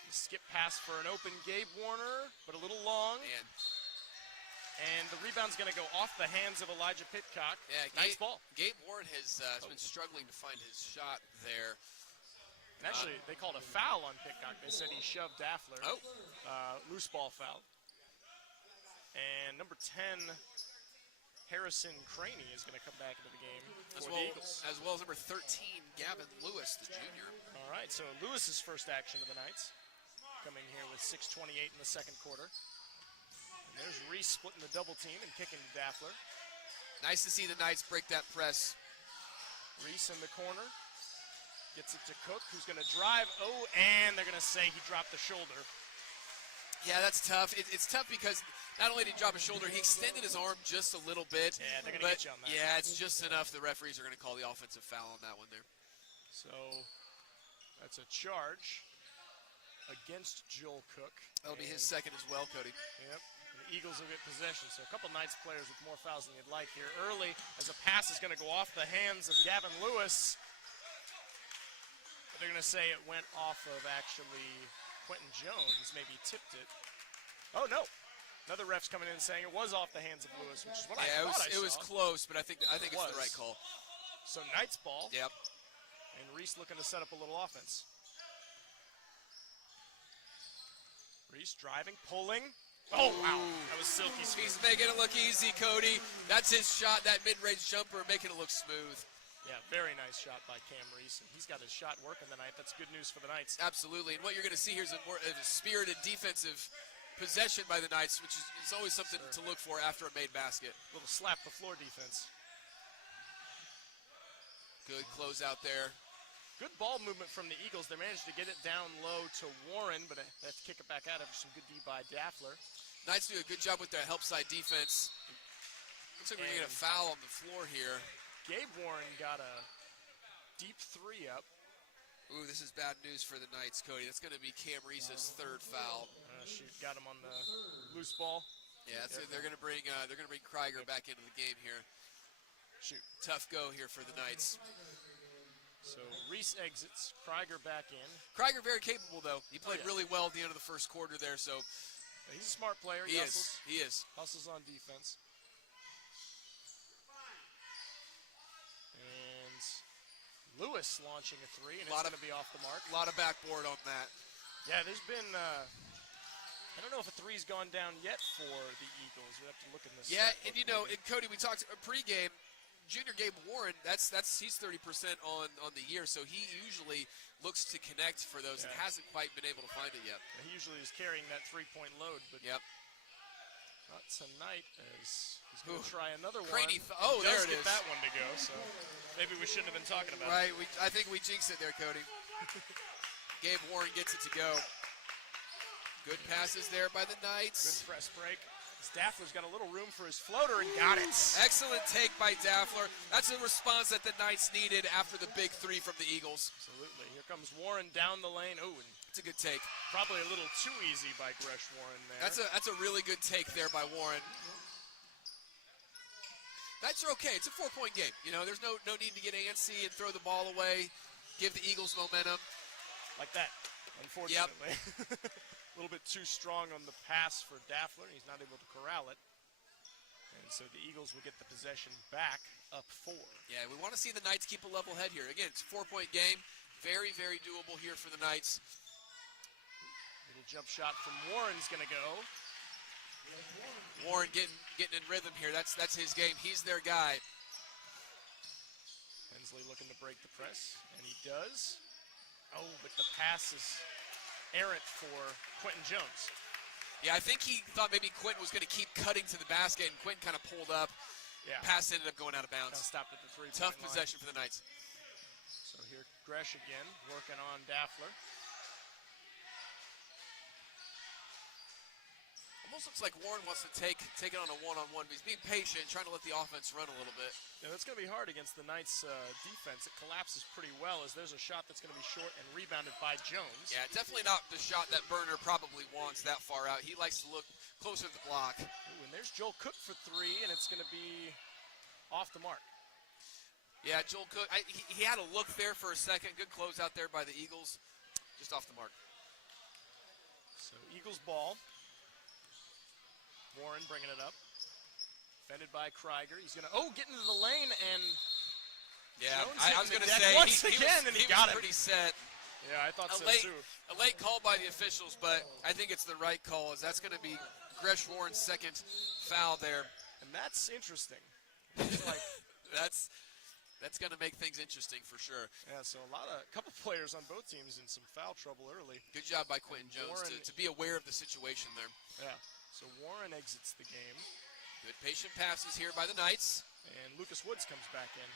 Skip pass for an open Gabe Warner, but a little long. And the rebound's going to go off the hands of Elijah Pitcock. Yeah, nice ball. Gabe Warren has been struggling to find his shot there. And actually, they called a foul on Pitcock. They said he shoved Daffler. Loose ball foul. And number 10, Harrison Craney is going to come back into the game for the Eagles. As well as number 13, Gavin Lewis, the junior. All right, so Lewis's first action of the Knights. Coming here with 6:28 in the second quarter. And there's Reese splitting the double team and kicking to Daffler. Nice to see the Knights break that press. Reese in the corner. Gets it to Cook, who's going to drive. Oh, and they're going to say he dropped the shoulder. Yeah, that's tough. It's tough because not only did he drop his shoulder, he extended his arm just a little bit. Yeah, they're going to get you on that. Yeah, it's just enough. The referees are going to call the offensive foul on that one there. So that's a charge against Joel Cook. That'll be his second as well, Cody. Yep. And the Eagles will get possession. So a couple Knights players with more fouls than you'd like here. Early, as a pass is going to go off the hands of Gavin Lewis. But they're going to say it went off of actually Quentin Jones, maybe tipped it. Oh, no. Another ref's coming in saying it was off the hands of Lewis, which is what I thought I saw. It was close, but I think it's the right call. So Knights ball. Yep. And Reese looking to set up a little offense. Reese driving, pulling. Oh, wow. That was silky smooth. He's making it look easy, Cody. That's his shot, that mid-range jumper, making it look smooth. Yeah, very nice shot by Cam Reese. And he's got his shot working tonight. That's good news for the Knights. Absolutely. And what you're going to see here is a more spirited defensive possession by the Knights, which is it's always something to look for after a made basket. Little slap the floor defense. Good close out there. Good ball movement from the Eagles. They managed to get it down low to Warren, but they have to kick it back out after some good D by Daffler. Knights do a good job with their help side defense. Looks like we're going to get a foul on the floor here. Gabe Warren got a deep three up. Ooh, this is bad news for the Knights, Cody. That's going to be Cam Reese's third foul. Shoot, got him on the loose ball. Yeah, they're going to bring Krieger back into the game here. Shoot, tough go here for the Knights. So Reese exits, Krieger back in. Krieger very capable though. He played really well at the end of the first quarter there. So he's a smart player. He is. Hustles on defense. And Lewis launching a three, and it's going to be off the mark. A lot of backboard on that. Yeah, there's been, I don't know if a three's gone down yet for the Eagles. We have to look in this. Yeah, and you know, and Cody, we talked pregame. Junior Gabe Warren, he's 30% on the year, so he usually looks to connect for those and hasn't quite been able to find it yet. He usually is carrying that three-point load, but not tonight as he's going to try another one. There it is. That one to go, so maybe we shouldn't have been talking about it. Right, I think we jinxed it there, Cody. Gabe Warren gets it to go. Good passes there by the Knights. Good press break. Daffler's got a little room for his floater and got it. Excellent take by Daffler. That's a response that the Knights needed after the big three from the Eagles. Absolutely. Here comes Warren down the lane. Oh, and it's a good take. Probably a little too easy by Gresh Warren there. That's a really good take there by Warren. Knights are okay. It's a 4-point game. You know, there's no need to get antsy and throw the ball away. Give the Eagles momentum. Like that, unfortunately. Yep. A little bit too strong on the pass for Daffler. He's not able to corral it. And so the Eagles will get the possession back up 4. Yeah, we want to see the Knights keep a level head here. Again, it's a 4-point game. Very, very doable here for the Knights. Little jump shot from Warren's going to go. Warren getting in rhythm here. That's his game. He's their guy. Hensley looking to break the press, and he does. Oh, but the pass is errant for Quentin Jones. Yeah, I think he thought maybe Quentin was going to keep cutting to the basket, and Quentin kind of pulled up. Yeah. Pass ended up going out of bounds. Stopped at the 3-point Tough line. possession for the Knights. So here Gresh again, working on Daffler. Almost looks like Warren wants to take it on a one-on-one. He's being patient, trying to let the offense run a little bit. Yeah, that's going to be hard against the Knights' defense. It collapses pretty well as there's a shot that's going to be short and rebounded by Jones. Yeah, definitely not the shot that Burner probably wants that far out. He likes to look closer to the block. Ooh, and there's Joel Cook for 3, and it's going to be off the mark. Yeah, Joel Cook, he had a look there for a second. Good close out there by the Eagles. Just off the mark. So Eagles ball. Warren bringing it up. Defended by Krieger. He's going to, get into the lane, and I was going to say, once again, and he got it. Pretty set. Yeah, I thought so too. A late call by the officials, but I think it's the right call, as that's going to be Gresh Warren's second foul there. And that's interesting. That's going to make things interesting for sure. Yeah, so a couple players on both teams in some foul trouble early. Good job by Quentin Jones to be aware of the situation there. Yeah. So Warren exits the game. Good patient passes here by the Knights. And Lucas Woods comes back in.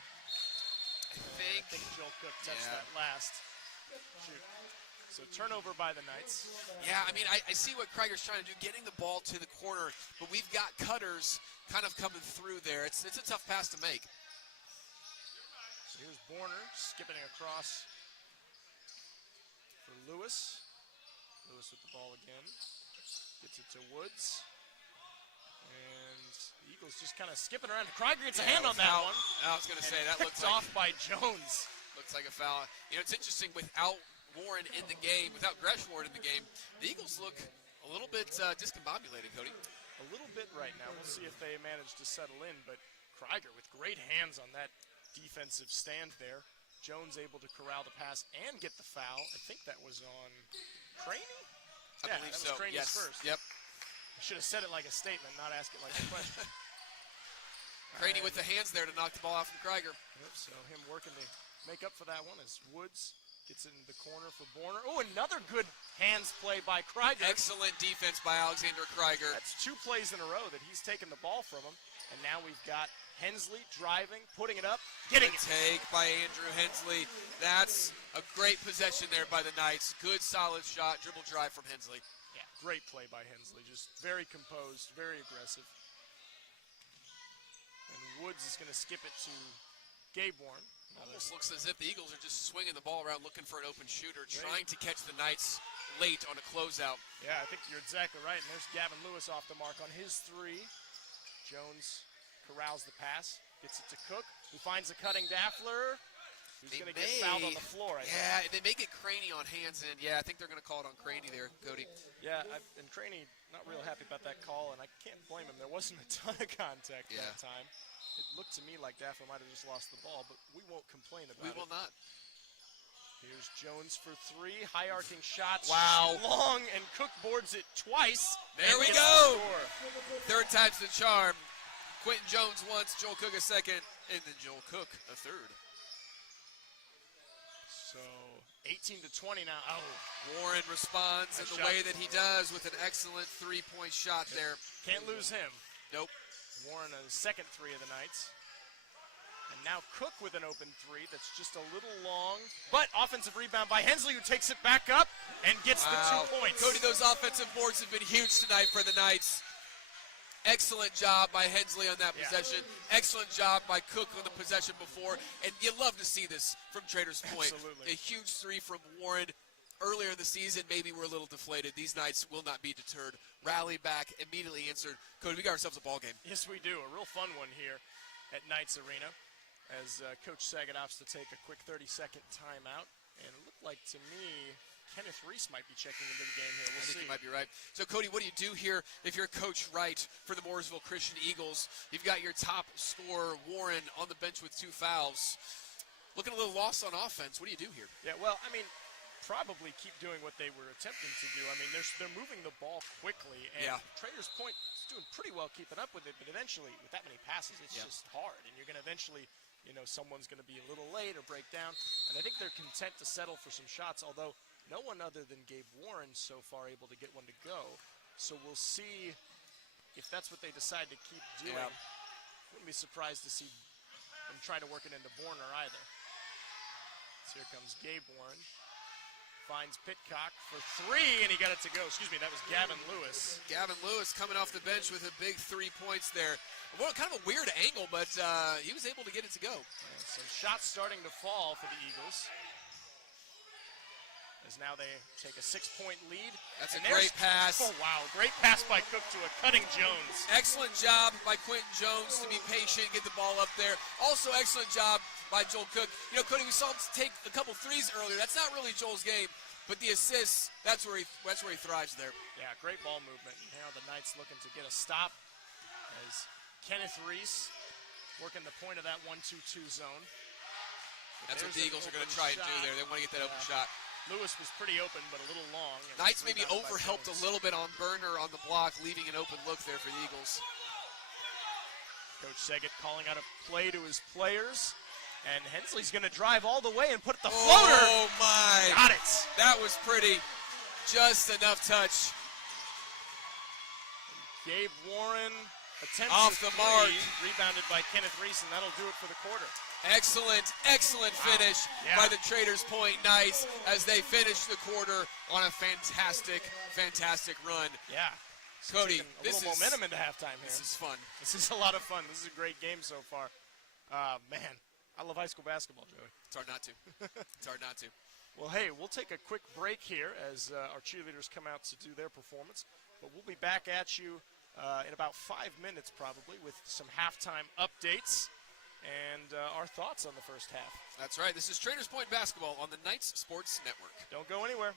I think Joel Cook touched that last. Shoot. So turnover by the Knights. Yeah, I mean, I see what Krieger's trying to do, getting the ball to the corner, but we've got cutters kind of coming through there. It's a tough pass to make. So here's Borner skipping across for Lewis. Lewis with the ball again. Gets it to Woods. Eagles just kind of skipping around. Krieger gets a hand on that foul. one. I was going to say, that looks Picked like, off by Jones. looks like a foul. You know, it's interesting, without Warren in the game, without Gresh Warren in the game, the Eagles look a little bit discombobulated, Cody. A little bit right now. We'll see if they manage to settle in, but Krieger with great hands on that defensive stand there. Jones able to corral the pass and get the foul. I think that was on Craney? I believe that so. was Craney's Yes. first. Yep. I should have said it like a statement, not ask it like a question. Craney with the hands there to knock the ball out from Krieger. Yep, so him working to make up for that one as Woods gets it in the corner for Borner. Oh, another good hands play by Krieger. Excellent defense by Alexander Krieger. That's 2 plays in a row that he's taken the ball from him. And now we've got Hensley driving, putting it up, getting Good it. take by Andrew Hensley. That's a great possession there by the Knights. Good, solid shot, dribble drive from Hensley. Yeah, great play by Hensley. Just very composed, very aggressive. And Woods is going to skip it to Gabe Warren. Almost looks as if the Eagles are just swinging the ball around looking for an open shooter, trying to catch the Knights late on a closeout. Yeah, I think you're exactly right. And there's Gavin Lewis off the mark on his 3. Jones corrals the pass, gets it to Cook, who finds a cutting Daffler, who's going to get fouled on the floor, I think. Yeah, they may get Craney on hands, and yeah, I think they're going to call it on Craney there, Cody. Yeah, and Craney not real happy about that call, and I can't blame him. There wasn't a ton of contact that time. It looked to me like Daffler might have just lost the ball, but we won't complain about it. We will not. Here's Jones for 3, high-arcing shots. Wow. Long, and Cook boards it twice. There we gets go. the score. Third time's the charm. Quentin Jones once, Joel Cook a second, and then Joel Cook a third. So 18-20 now. Oh, Warren responds in the shot. way that he does with an excellent three-point shot there. Can't lose him. Nope. Warren a second 3 of the Knights. And now Cook with an open 3 that's just a little long. But offensive rebound by Hensley, who takes it back up and gets the 2 points. Cody, those offensive boards have been huge tonight for the Knights. Excellent job by Hensley on that possession. Excellent job by Cook on the possession before. And you love to see this from Traders Point. Absolutely. A huge 3 from Warren. Earlier in the season, maybe we're a little deflated. These Knights will not be deterred. Rally back, immediately answered. Cody, we got ourselves a ball game. Yes, we do. A real fun one here at Knights Arena as Coach Saget opts to take a quick 30-second timeout. And it looked like to me Kenneth Reese might be checking into the game here. We'll I think see. you might be right. So, Cody, what do you do here if you're Coach Wright for the Mooresville Christian Eagles? You've got your top scorer, Warren, on the bench with 2 fouls. Looking a little lost on offense. What do you do here? Yeah, well, I mean, probably keep doing what they were attempting to do. I mean, they're moving the ball quickly, and Traders Point is doing pretty well keeping up with it, but eventually, with that many passes, it's just hard, and you're going to eventually, you know, someone's going to be a little late or break down, and I think they're content to settle for some shots, although no one other than Gabe Warren so far able to get one to go, so we'll see if that's what they decide to keep doing. Wouldn't be surprised to see them try to work it into Borner either. So here comes Gabe Warren. Finds Pitcock for 3, and he got it to go. Excuse me, that was Gavin Lewis. Gavin Lewis coming off the bench with a big 3 points there. Well, kind of a weird angle, but he was able to get it to go. So shots starting to fall for the Eagles. As now they take a 6-point lead. That's a great pass. Oh, wow. Great pass by Cook to a cutting Jones. Excellent job by Quentin Jones to be patient, get the ball up there. Also excellent job by Joel Cook. You know, Cody, we saw him take a couple threes earlier. That's not really Joel's game, but the assists, that's where he thrives there. Yeah, great ball movement. Now the Knights looking to get a stop as Kenneth Reese working the point of that 1-2-2 zone. That's what the Eagles are going to try and do there. They want to get that open shot. Lewis was pretty open, but a little long. Knights maybe overhelped a little bit on Burner on the block, leaving an open look there for the Eagles. Coach Saget calling out a play to his players. And Hensley's going to drive all the way and put the floater. Oh, my. Got it. That was pretty. Just enough touch. Gabe Warren attempts off the mark. Rebounded by Kenneth Reese, and that'll do it for the quarter. Excellent finish by the Traders Point Knights as they finish the quarter on a fantastic run. Yeah. Cody, this is momentum into halftime here. This is fun. This is a lot of fun. This is a great game so far. Man, I love high school basketball, Joey. It's hard not to. It's hard not to. Well, hey, we'll take a quick break here as our cheerleaders come out to do their performance. But we'll be back at you in about 5 minutes probably with some halftime updates and our thoughts on the first half. That's right. This is Trainers Point Basketball on the Knights Sports Network. Don't go anywhere.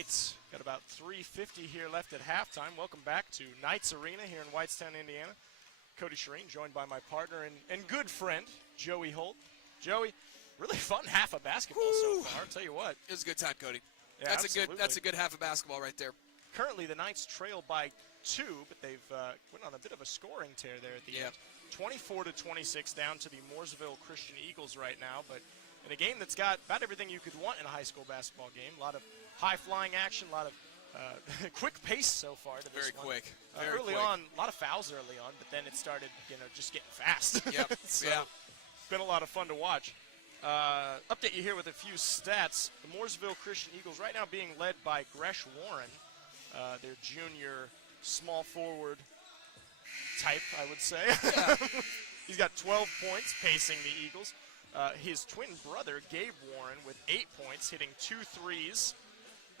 right, got about 3:50 here left at halftime. Welcome back to Knights Arena here in Whitestown, Indiana. Cody Shireen, joined by my partner and good friend, Joey Holt. Joey, really fun half of basketball so far, I'll tell you what. It was a good time, Cody. Yeah, That's a good half of basketball right there. Currently, the Knights trail by 2, but they've went on a bit of a scoring tear there at the end. 24-26 down to the Mooresville Christian Eagles right now, but in a game that's got about everything you could want in a high school basketball game. A lot of high-flying action, a lot of quick pace so far to this Very one. quick. Very early quick. on, a lot of fouls early on, but then it started, just getting fast. Yep. So, yeah. been a lot of fun to watch. Update you here with a few stats. The Mooresville Christian Eagles right now being led by Gresh Warren, their junior small forward type, I would say. Yeah. He's got 12 points pacing the Eagles. His twin brother, Gabe Warren, with 8 points, hitting 2 threes.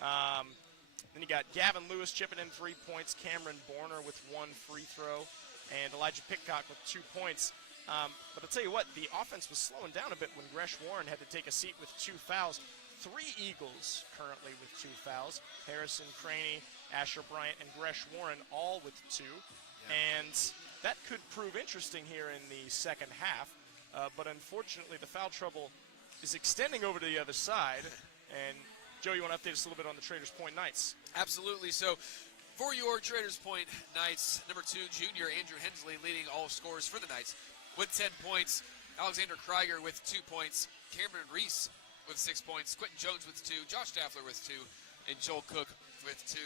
Then you got Gavin Lewis chipping in 3 points, Cameron Borner with 1 free throw, and Elijah Pickcock with 2 points. But I'll tell you what, the offense was slowing down a bit when Gresh Warren had to take a seat with 2 fouls. 3 Eagles currently with 2 fouls. Harrison Craney, Asher Bryant, and Gresh Warren all with 2. And that could prove interesting here in the second half. But unfortunately, the foul trouble is extending over to the other side. And Joe, you want to update us a little bit on the Traders Point Knights? Absolutely. So, for your Traders Point Knights, number 2, junior Andrew Hensley leading all scorers for the Knights with 10 points. Alexander Krieger with 2 points. Cameron Reese with 6 points. Quentin Jones with 2. Josh Daffler with 2. And Joel Cook with 2.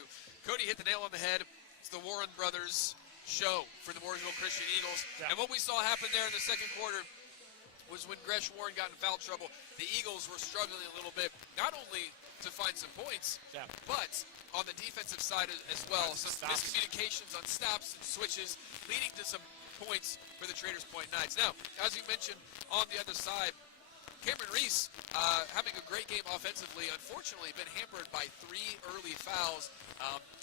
Cody hit the nail on the head. It's the Warren brothers show for the Mooresville Christian Eagles. Yeah. And what we saw happen there in the second quarter was when Gresh Warren got in foul trouble, the Eagles were struggling a little bit, not only to find some points, but on the defensive side as well. Some miscommunications on stops and switches, leading to some points for the Traders Point Knights. Now, as you mentioned, on the other side, Cameron Reese having a great game offensively, unfortunately been hampered by 3 early fouls,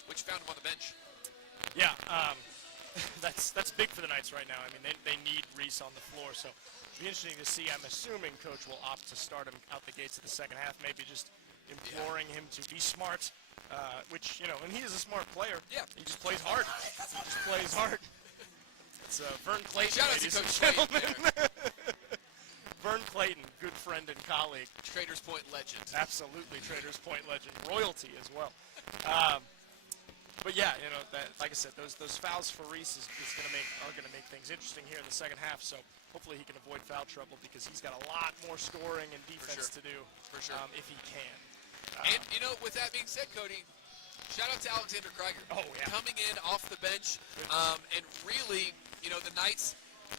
which found him on the bench. Yeah, that's big for the Knights right now. I mean, they need Reese on the floor, so it'll be interesting to see. I'm assuming Coach will opt to start him out the gates of the second half, maybe just imploring him to be smart, which, and he is a smart player. Yeah. He just plays hard. It's Vern Clayton, Shout out to ladies and Coach gentlemen. Vern Clayton, good friend and colleague. Traders Point legend. Absolutely, Traders Point legend. Royalty as well. But yeah, like I said, those fouls for Reese are gonna make things interesting here in the second half. So hopefully he can avoid foul trouble because he's got a lot more scoring and defense to do. For sure. If he can. And with that being said, Cody, shout out to Alexander Krieger. Oh yeah. Coming in off the bench, and really, the Knights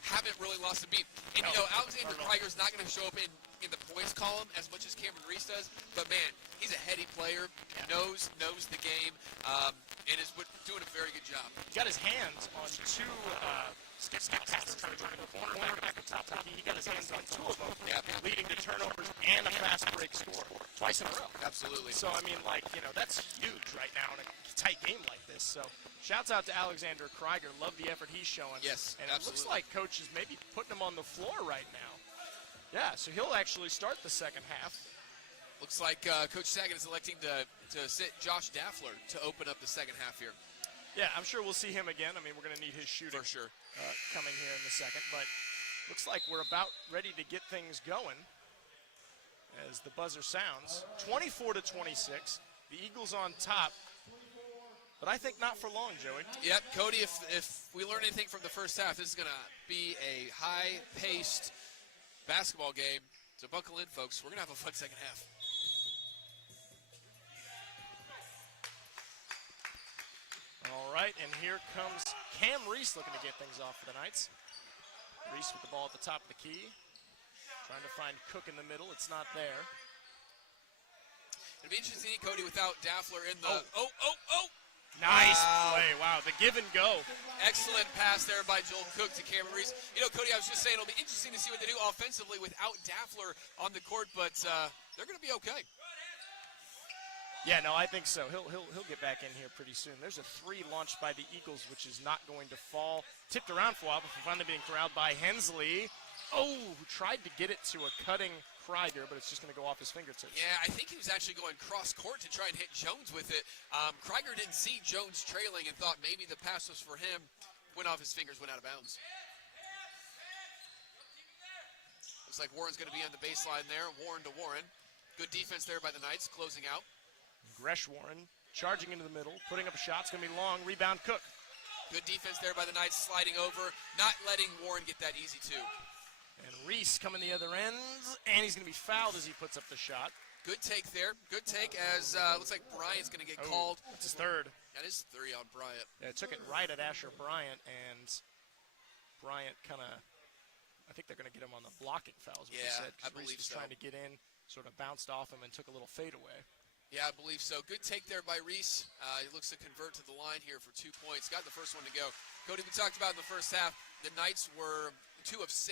haven't really lost a beat. And Alexander Krieger's not going to show up in the points column as much as Cameron Reese does, but man, he's a heady player, knows the game, and is doing a very good job. He got his hands on 2 skip passes from the corner back up top. He got his hands on 2 of them, leading to turnovers and a fast break score twice in a row. Absolutely. So I mean, that's huge right now in a tight game like this. So shouts out to Alexander Krieger. Love the effort he's showing. Yes, and absolutely. It looks like Coach is maybe putting him on the floor right now. Yeah, so he'll actually start the second half. Looks like Coach Sagan is electing to sit Josh Daffler to open up the second half here. Yeah, I'm sure we'll see him again. I mean, we're going to need his shooting for sure coming here in the second. But looks like we're about ready to get things going as the buzzer sounds. 24-26. The Eagles on top. But I think not for long, Joey. Yep, Cody, if we learn anything from the first half, this is going to be a high-paced basketball game. So buckle in, folks. We're going to have a fun second half. All right, and here comes Cam Reese looking to get things off for the Knights. Reese with the ball at the top of the key. Trying to find Cook in the middle. It's not there. It'd be interesting to see Cody without Daffler in the... Nice play. Wow, the give and go. Excellent pass there by Joel Cook to Cameron Reese. Cody, I was just saying it'll be interesting to see what they do offensively without Daffler on the court, but they're going to be okay. Yeah, no, I think so. He'll get back in here pretty soon. There's a 3 launched by the Eagles, which is not going to fall. Tipped around for a while before finally being corralled by Hensley. Oh, who tried to get it to a cutting Krieger, but it's just going to go off his fingertips. Yeah, I think he was actually going cross court to try and hit Jones with it. Krieger didn't see Jones trailing and thought maybe the pass was for him. Went off his fingers, went out of bounds. Looks like Warren's going to be on the baseline there. Warren to Warren. Good defense there by the Knights, closing out. Gresh Warren charging into the middle, putting up a shot. It's going to be long. Rebound, Cook. Good defense there by the Knights, sliding over, not letting Warren get that easy two. And Reese coming the other end, and he's going to be fouled as he puts up the shot. Good take there. Good take as looks like Bryant's going to get called. That's his third. That is 3 on Bryant. Yeah, took it right at Asher Bryant, and Bryant kind of, I think they're going to get him on the blocking fouls, what Yeah, he said, I because believe Reese was so. trying to get in, sort of bounced off him and took a little fade away. Yeah, I believe so. Good take there by Reese. He looks to convert to the line here for 2 points. Got the first one to go. Cody, we talked about in the first half, the Knights were 2 of 6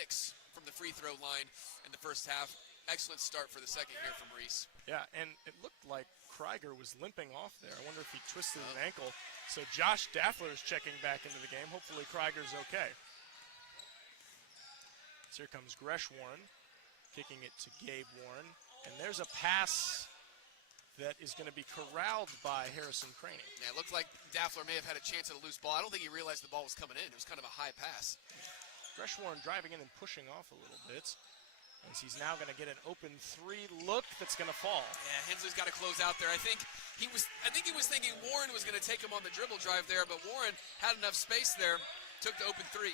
from the free throw line in the first half. Excellent start for the second here from Reese. Yeah, and it looked like Krieger was limping off there. I wonder if he twisted an ankle. So Josh Daffler is checking back into the game. Hopefully Krieger's okay. So here comes Gresh Warren, kicking it to Gabe Warren. And there's a pass that is going to be corralled by Harrison Craney. Yeah, it looked like Daffler may have had a chance at a loose ball. I don't think he realized the ball was coming in. It was kind of a high pass. Gresh Warren driving in and pushing off a little bit, as he's now going to get an open 3 look that's going to fall. Yeah, Hensley's got to close out there. I think he was thinking Warren was going to take him on the dribble drive there, but Warren had enough space there, took the open 3.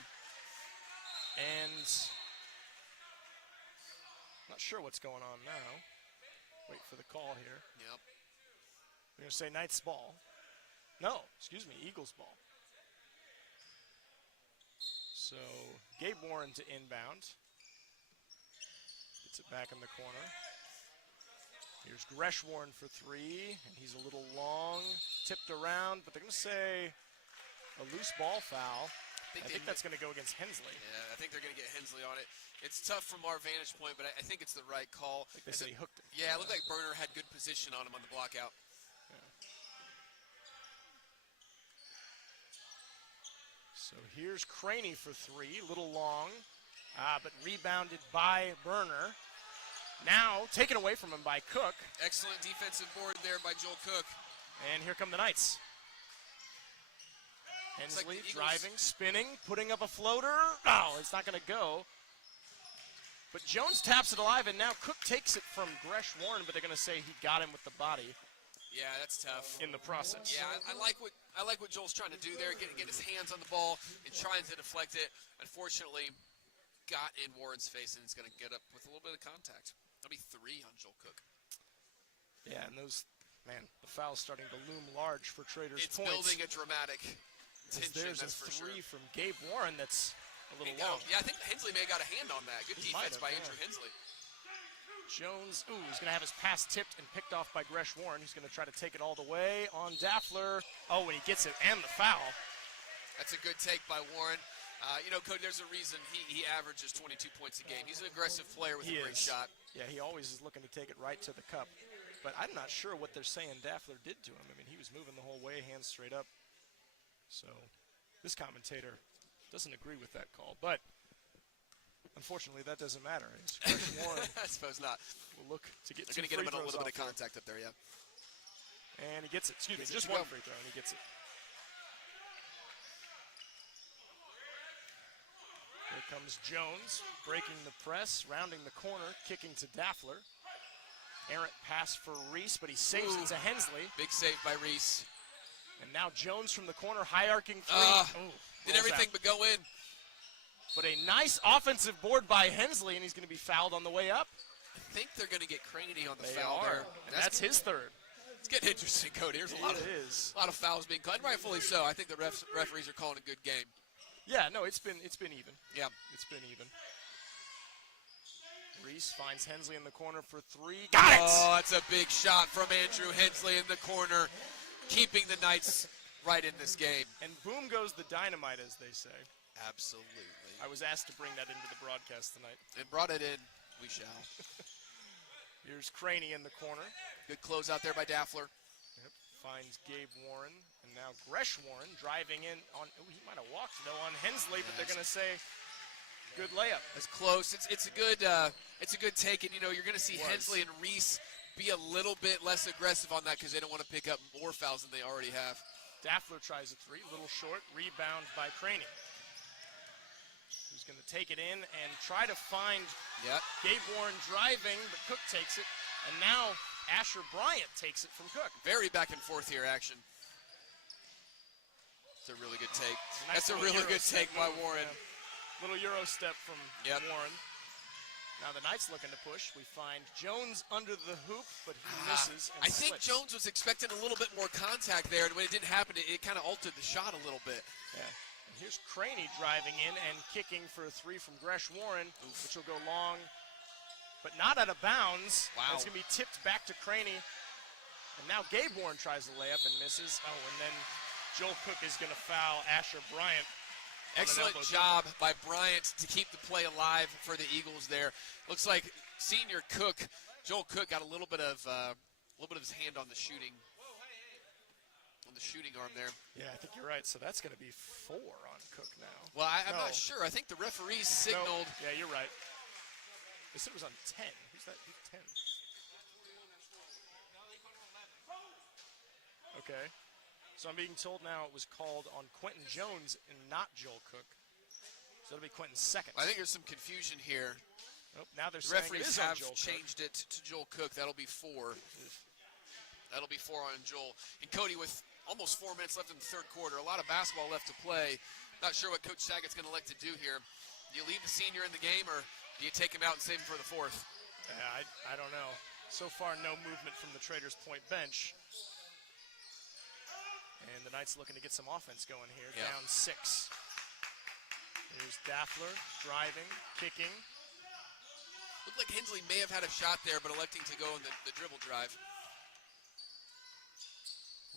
And not sure what's going on now. Wait for the call here. Yep. We're going to say Knights ball. No, excuse me, Eagles ball. So Gabe Warren to inbound. Gets it back in the corner. Here's Gresh Warren for 3, and he's a little long, tipped around, but they're going to say a loose ball foul. I think that's going to go against Hensley. Yeah, I think they're going to get Hensley on it. It's tough from our vantage point, but I think it's the right call. Like they said he hooked it. Yeah, it looked like Berner had good position on him on the block out. Yeah. So here's Craney for 3, little long, but rebounded by Berner. Now taken away from him by Cook. Excellent defensive board there by Joel Cook. And here come the Knights. Hensley driving, spinning, putting up a floater. Oh, it's not going to go. But Jones taps it alive, and now Cook takes it from Gresh Warren, but they're going to say he got him with the body. Yeah, that's tough. In the process. Yeah, I like what Joel's trying to do there, get his hands on the ball and trying to deflect it. Unfortunately, got in Warren's face, and it's going to get up with a little bit of contact. That'll be 3 on Joel Cook. Yeah, and those, man, the foul's starting to loom large for Traders It's points. building a dramatic tension, There's that's a for 3 sure. from Gabe Warren that's a little long. Yeah, I think Hensley may have got a hand on that. Good He defense might by have, Andrew Hensley. Jones, he's going to have his pass tipped and picked off by Gresh Warren. He's going to try to take it all the way on Daffler. Oh, and he gets it, and the foul. That's a good take by Warren. Cody, there's a reason he averages 22 points a game. He's an aggressive player with a great shot. Yeah, he always is looking to take it right to the cup. But I'm not sure what they're saying Daffler did to him. I mean, he was moving the whole way, hands straight up. So this commentator doesn't agree with that call. But unfortunately, that doesn't matter. Gresh Warren I suppose not. will look to get They're going to get him in a little bit of contact up there, yeah. And he gets it. Excuse me, Gets it just to one go. free throw, and he gets it. Here comes Jones, breaking the press, rounding the corner, kicking to Daffler. Errant pass for Reese, but he saves it to Hensley. Big save by Reese. And now Jones from the corner, high-arcing 3. Did everything but go in. But a nice offensive board by Hensley, and he's going to be fouled on the way up. I think they're going to get Craney on the They foul are. there. And that's his third. It's getting interesting, Cody. There's a lot of fouls being called, and rightfully so. I think the referees are calling a good game. Yeah, no, it's been even. Yeah. It's been even. Reese finds Hensley in the corner for 3. Got it! Oh, that's a big shot from Andrew Hensley in the corner, keeping the Knights right in this game. And boom goes the dynamite, as they say. Absolutely. I was asked to bring that into the broadcast tonight. And brought it in. We shall. Here's Craney in the corner. Good close out there by Daffler. Yep. Finds Gabe Warren. And now Gresh Warren driving in on, he might have walked, though, on Hensley, but they're going to say Good layup. It's close. It's a good take, and you're going to see Hensley and Reese be a little bit less aggressive on that because they don't want to pick up more fouls than they already have. Daffler tries a three, little short, rebound by Craney, who's going to take it in and try to find Gabe Warren driving, but Cook takes it, and now Asher Bryant takes it from Cook. Very back and forth here action. It's a really good take. Nice. That's a really good take by Warren. Little Euro step from Warren. Now the Knights looking to push. We find Jones under the hoop, but he misses and I think slips. Jones was expecting a little bit more contact there, and when it didn't happen, it kind of altered the shot a little bit. Yeah. And here's Craney driving in and kicking for a three from Gresh Warren, which will go long, but not out of bounds. Wow. It's going to be tipped back to Craney. And now Gabe Warren tries the layup and misses. Oh, and then Joel Cook is going to foul Asher Bryant. Excellent job by Bryant to keep the play alive for the Eagles there. Looks like senior Cook, Joel Cook, got a little bit of his hand on the shooting arm there. Yeah, I think you're right. So that's going to be 4 on Cook now. Well, I'm not sure. I think the referees signaled. No. Yeah, you're right. They said it was on 10. Who's that? Who's 10? Okay. So I'm being told now it was called on Quentin Jones and not Joel Cook. So it'll be Quentin's second. I think there's some confusion here. Nope, now they're The saying referees it is have on Joel changed it to Joel Cook. That'll be 4. That'll be 4 on Joel. And Cody, with almost 4 minutes left in the third quarter, a lot of basketball left to play. Not sure what Coach Sagatt's going to elect to do here. Do you leave the senior in the game, or do you take him out and save him for the fourth? Yeah, I don't know. So far, no movement from the Traders Point bench. And the Knights looking to get some offense going here, down 6. Here's Daffler driving, kicking. Looked like Hensley may have had a shot there, but electing to go in the dribble drive.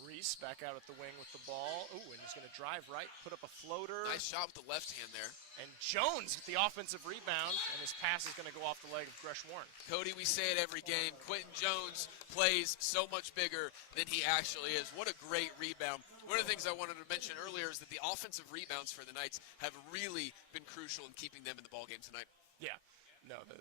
Reese back out at the wing with the ball. Ooh, and he's going to drive right, put up a floater. Nice shot with the left hand there. And Jones with the offensive rebound, and his pass is going to go off the leg of Gresh Warren. Cody, we say it every game. Quentin Jones plays so much bigger than he actually is. What a great rebound. One of the things I wanted to mention earlier is that the offensive rebounds for the Knights have really been crucial in keeping them in the ballgame tonight. Yeah. No, the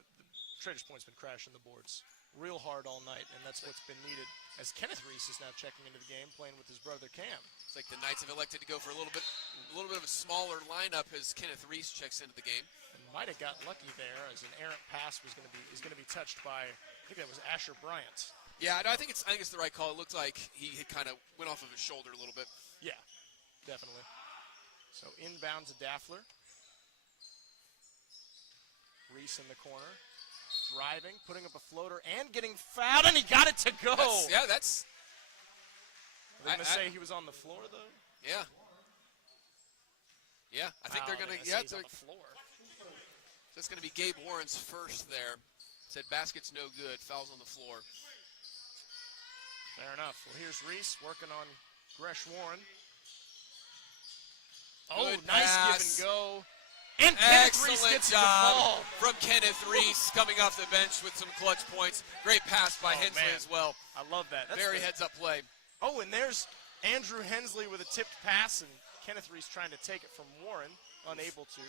Traders Point's been crashing the boards real hard all night, and that's what's been needed. As Kenneth Reese is now checking into the game, playing with his brother Cam. It's like the Knights have elected to go for a little bit of a smaller lineup as Kenneth Reese checks into the game. And might have got lucky there, as an errant pass is going to be touched by, I think that was Asher Bryant. Yeah, no, I think it's the right call. It looked like he had kind of went off of his shoulder a little bit. Yeah, definitely. So inbound to Daffler. Reese in the corner. Driving, putting up a floater, and getting fouled, and he got it to go. That's. Are they going to say he was on the floor, though? Yeah. Yeah, I think they're going to. Yeah, he's on the floor. That's going to be Gabe Warren's first there. Said basket's no good. Fouls on the floor. Fair enough. Well, here's Reese working on Gresh Warren. Good nice pass. give and go. And Kenneth Reese Excellent gets the job ball. from Kenneth Reese coming off the bench with some clutch points. Great pass by Hensley as well. I love that. That's Very heads-up play. Oh, and there's Andrew Hensley with a tipped pass, and Kenneth Reese trying to take it from Warren, unable to.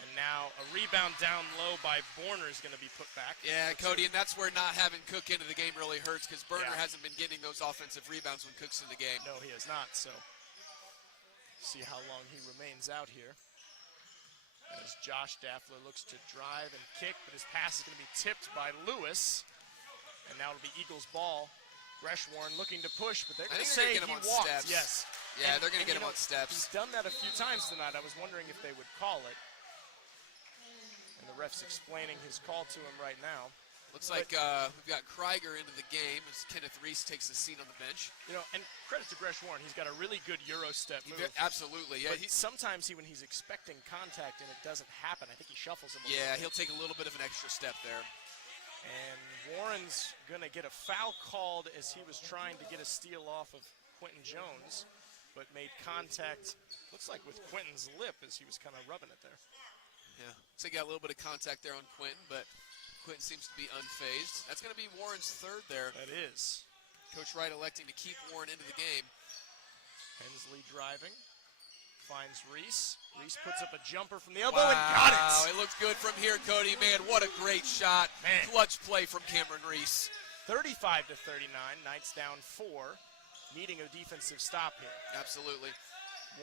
And now a rebound down low by Borner is going to be put back. Yeah, Cody, and that's where not having Cook into the game really hurts because Berner hasn't been getting those offensive rebounds when Cook's in the game. No, he has not, so see how long he remains out here. As Josh Daffler looks to drive and kick, but his pass is going to be tipped by Lewis. And now it'll be Eagles ball. Gresh Warren looking to push, but they're going to say he walked. Steps. Yes. Yeah, they're going to get him on steps. He's done that a few times tonight. I was wondering if they would call it. And the ref's explaining his call to him right now. Looks like we've got Krieger into the game as Kenneth Reese takes a seat on the bench. You know, and credit to Gresh Warren. He's got a really good Euro step move. Absolutely, yeah. But sometimes when he's expecting contact and it doesn't happen, I think he shuffles him a little bit. He'll take a little bit of an extra step there. And Warren's going to get a foul called as he was trying to get a steal off of Quentin Jones, but made contact, looks like with Quentin's lip as he was kind of rubbing it there. Yeah, looks like he got a little bit of contact there on Quentin, but Quentin seems to be unfazed. That's going to be Warren's third there. That is. Coach Wright electing to keep Warren into the game. Hensley driving. finds Reese. Reese puts up a jumper from the elbow and got Wow, it. it looks good from here, Cody. Man, what a great shot. Man. Clutch play from Cameron Reese. 35-39. Knights down 4, needing a defensive stop here. Absolutely.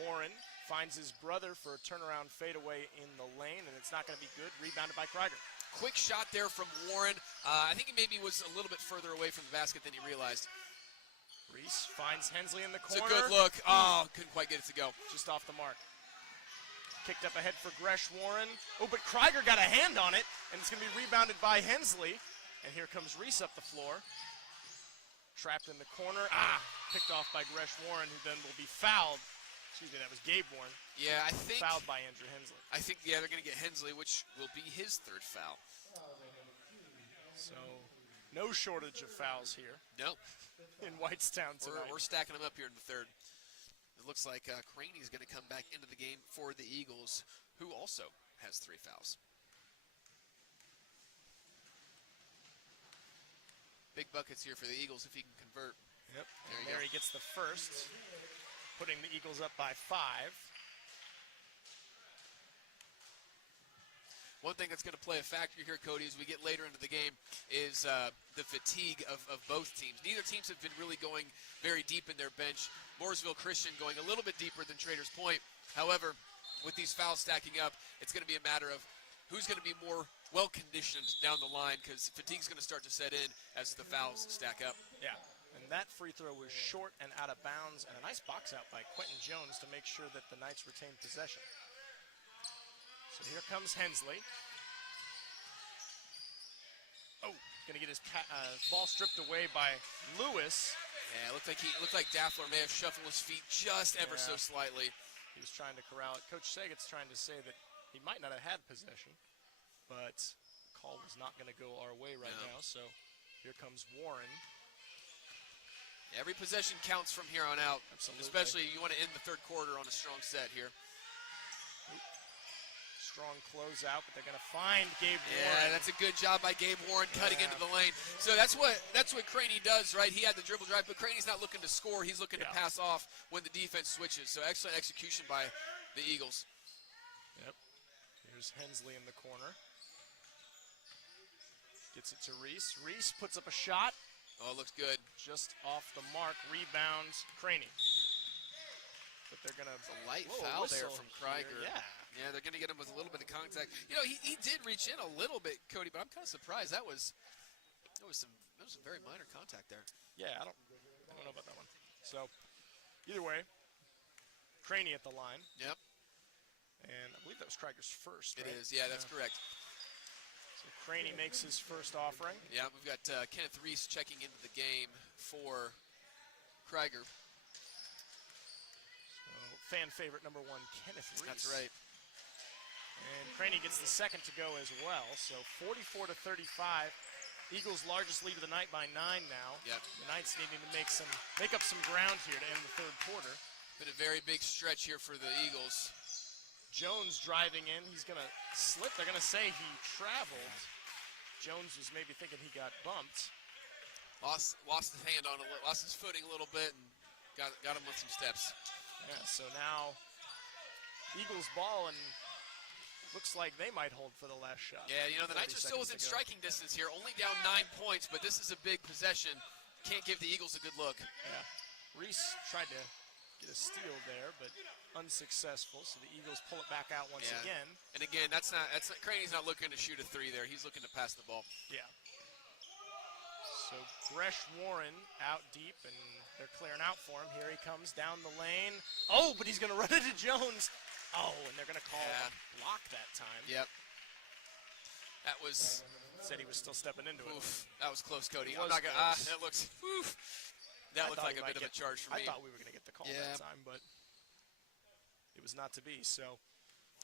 Warren finds his brother for a turnaround fadeaway in the lane, and it's not going to be good. Rebounded by Krieger. Quick shot there from Warren. I think he maybe was a little bit further away from the basket than he realized. Reese finds Hensley in the It's corner. a good look. Oh, couldn't quite get it to go. Just off the mark. Kicked up ahead for Gresh Warren. Oh, but Krieger got a hand on it, and it's going to be rebounded by Hensley. And here comes Reese up the floor. Trapped in the corner. Picked off by Gresh Warren, who then will be fouled. Excuse me, that was Gabe Warren. Yeah, I think. Fouled by Andrew Hensley. I think, yeah, they're going to get Hensley, which will be his third foul. So, no shortage of fouls here Nope. in Whitestown tonight. We're stacking them up here in the third. It looks like Craney's going to come back into the game for the Eagles, who also has 3 fouls. Big buckets here for the Eagles if he can convert. Yep. There And you there go. he gets the first, putting the Eagles up by 5. One thing that's going to play a factor here, Cody, as we get later into the game is the fatigue of both teams. Neither teams have been really going very deep in their bench. Mooresville Christian going a little bit deeper than Traders Point. However, with these fouls stacking up, it's going to be a matter of who's going to be more well-conditioned down the line, because fatigue's going to start to set in as the fouls stack up. Yeah. And that free throw was short and out of bounds, and a nice box out by Quentin Jones to make sure that the Knights retain possession. So here comes Hensley. Oh, going to get his ball stripped away by Lewis. Yeah, it looked like Daffler may have shuffled his feet just ever so slightly. He was trying to corral it. Coach Saget's trying to say that he might not have had possession, but the call was not going to go our way right now. So here comes Warren. Every possession counts from here on out. Absolutely. Especially you want to end the third quarter on a strong set here. Strong closeout, but they're going to find Gabe Yeah, Warren. that's a good job by Gabe Warren cutting into the lane. So that's what Craney does, right? He had the dribble drive, but Craney's not looking to score. He's looking to pass off when the defense switches. So excellent execution by the Eagles. Yep. Here's Hensley in the corner. Gets it to Reese. Reese puts up a shot. Oh, it looks good. Just off the mark. Rebounds Craney. But they're going to... It's a light foul there from Krieger. Yeah. Yeah, they're going to get him with a little bit of contact. You know, he did reach in a little bit, Cody, but I'm kind of surprised. That was some very minor contact there. Yeah, I don't know about that one. So, either way, Craney at the line. Yep. And I believe that was Krieger's first, It right? is. Yeah, that's correct. So Craney makes his first offering. Yeah, we've got Kenneth Reese checking into the game for Krieger. So, fan favorite number 1, Kenneth Reese. That's right. And Craney gets the second to go as well. So 44-35. Eagles' largest lead of the night by 9 now. Yep. The Knights needing to make up some ground here to end the third quarter. Been a very big stretch here for the Eagles. Jones driving in. He's going to slip. They're going to say he traveled. Jones was maybe thinking he got bumped. Lost his hand on lost his footing a little bit, and got him with some steps. Yeah, so now Eagles ball, and looks like they might hold for the last shot. Yeah, you know, the Knights are still 30 within seconds to go. striking distance here, only down 9 points, but this is a big possession. Can't give the Eagles a good look. Yeah. Reese tried to get a steal there, but unsuccessful, so the Eagles pull it back out once again. And again, that's not Craney's not looking to shoot a 3 there. He's looking to pass the ball. Yeah. So Gresh Warren out deep, and they're clearing out for him. Here he comes down the lane. Oh, but he's going to run into Jones. Oh, and they're going to call a block that time. Yep. That was... Said he was still stepping into it. Oof, that was close, Cody. It I'm was not gonna. close. That looks. Oof. That looked like a bit of a charge for me. I thought we were going to get the call that time, but it was not to be. So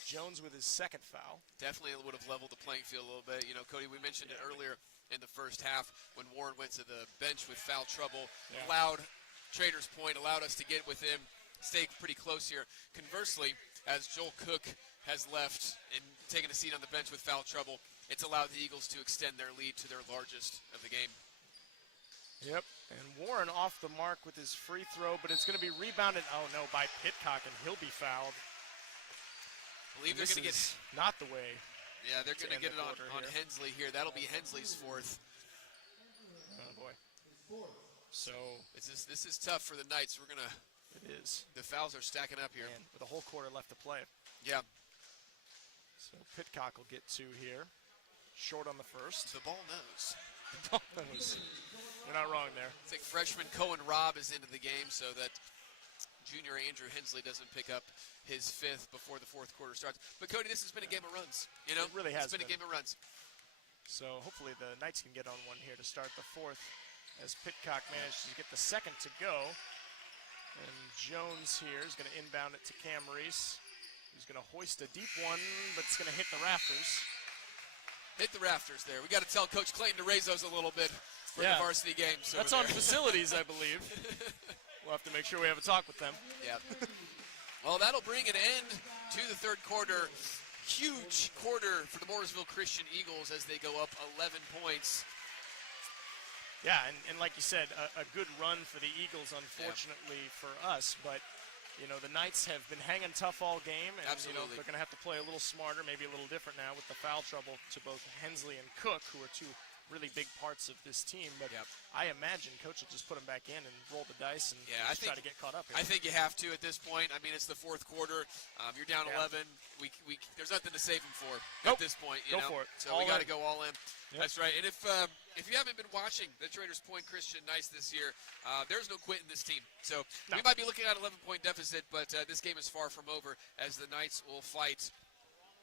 Jones with his second foul. Definitely would have leveled the playing field a little bit. You know, Cody, we mentioned it earlier in the first half when Warren went to the bench with foul trouble. Allowed Traders Point, allowed us to get with him, stay pretty close here. Conversely, as Joel Cook has left and taken a seat on the bench with foul trouble, it's allowed the Eagles to extend their lead to their largest of the game. Yep, and Warren off the mark with his free throw, but it's going to be rebounded, oh no, by Pitcock, and he'll be fouled. believe they're This going to get. is not the way. Yeah, they're going to end get the it on quarter here. Hensley here. That'll be Hensley's fourth. Oh boy. So This is tough for the Knights. We're gonna. it is. The fouls are stacking up here. And with a whole quarter left to play. Yeah, So Pitcock will get 2 here. Short on the first. the ball knows. We're not wrong there. I think freshman Cohen Robb is into the game so that junior Andrew Hensley doesn't pick up his 5th before the 4th quarter starts. But Cody, this has been a game of runs. You know, It really has It's been a game of runs. So hopefully the Knights can get on one here to start the 4th as Pitcock manages to get the 2nd to go. And Jones here is going to inbound it to Cam Reese. He's going to hoist a deep one, but it's going to hit the rafters. Hit the rafters there. We got to tell Coach Clayton to raise those a little bit for Yeah. the varsity games. That's over on there. facilities, I believe. We'll have to make sure we have a talk with them. Yeah. Well, that'll bring an end to the 3rd quarter. Huge quarter for the Mooresville Christian Eagles as they go up 11 points. Yeah, and like you said, a good run for the Eagles, unfortunately for us. But, you know, the Knights have been hanging tough all game. And, you know, Absolutely. they're going to have to play a little smarter, maybe a little different now with the foul trouble to both Hensley and Cook, who are 2 really big parts of this team. But Yep. I imagine Coach will just put them back in and roll the dice and Yeah, I just try think- to get caught up here. I think you have to at this point. I mean, it's the 4th quarter. You're down Yeah. 11. There's nothing to save them for Nope. at this point. You Go know? for it. So All we got to in. go all in. Yep. That's right. And if you haven't been watching the Traders Point Christian Knights this year, there's no quit in this team. So No. we might be looking at an 11-point deficit, but this game is far from over as the Knights will fight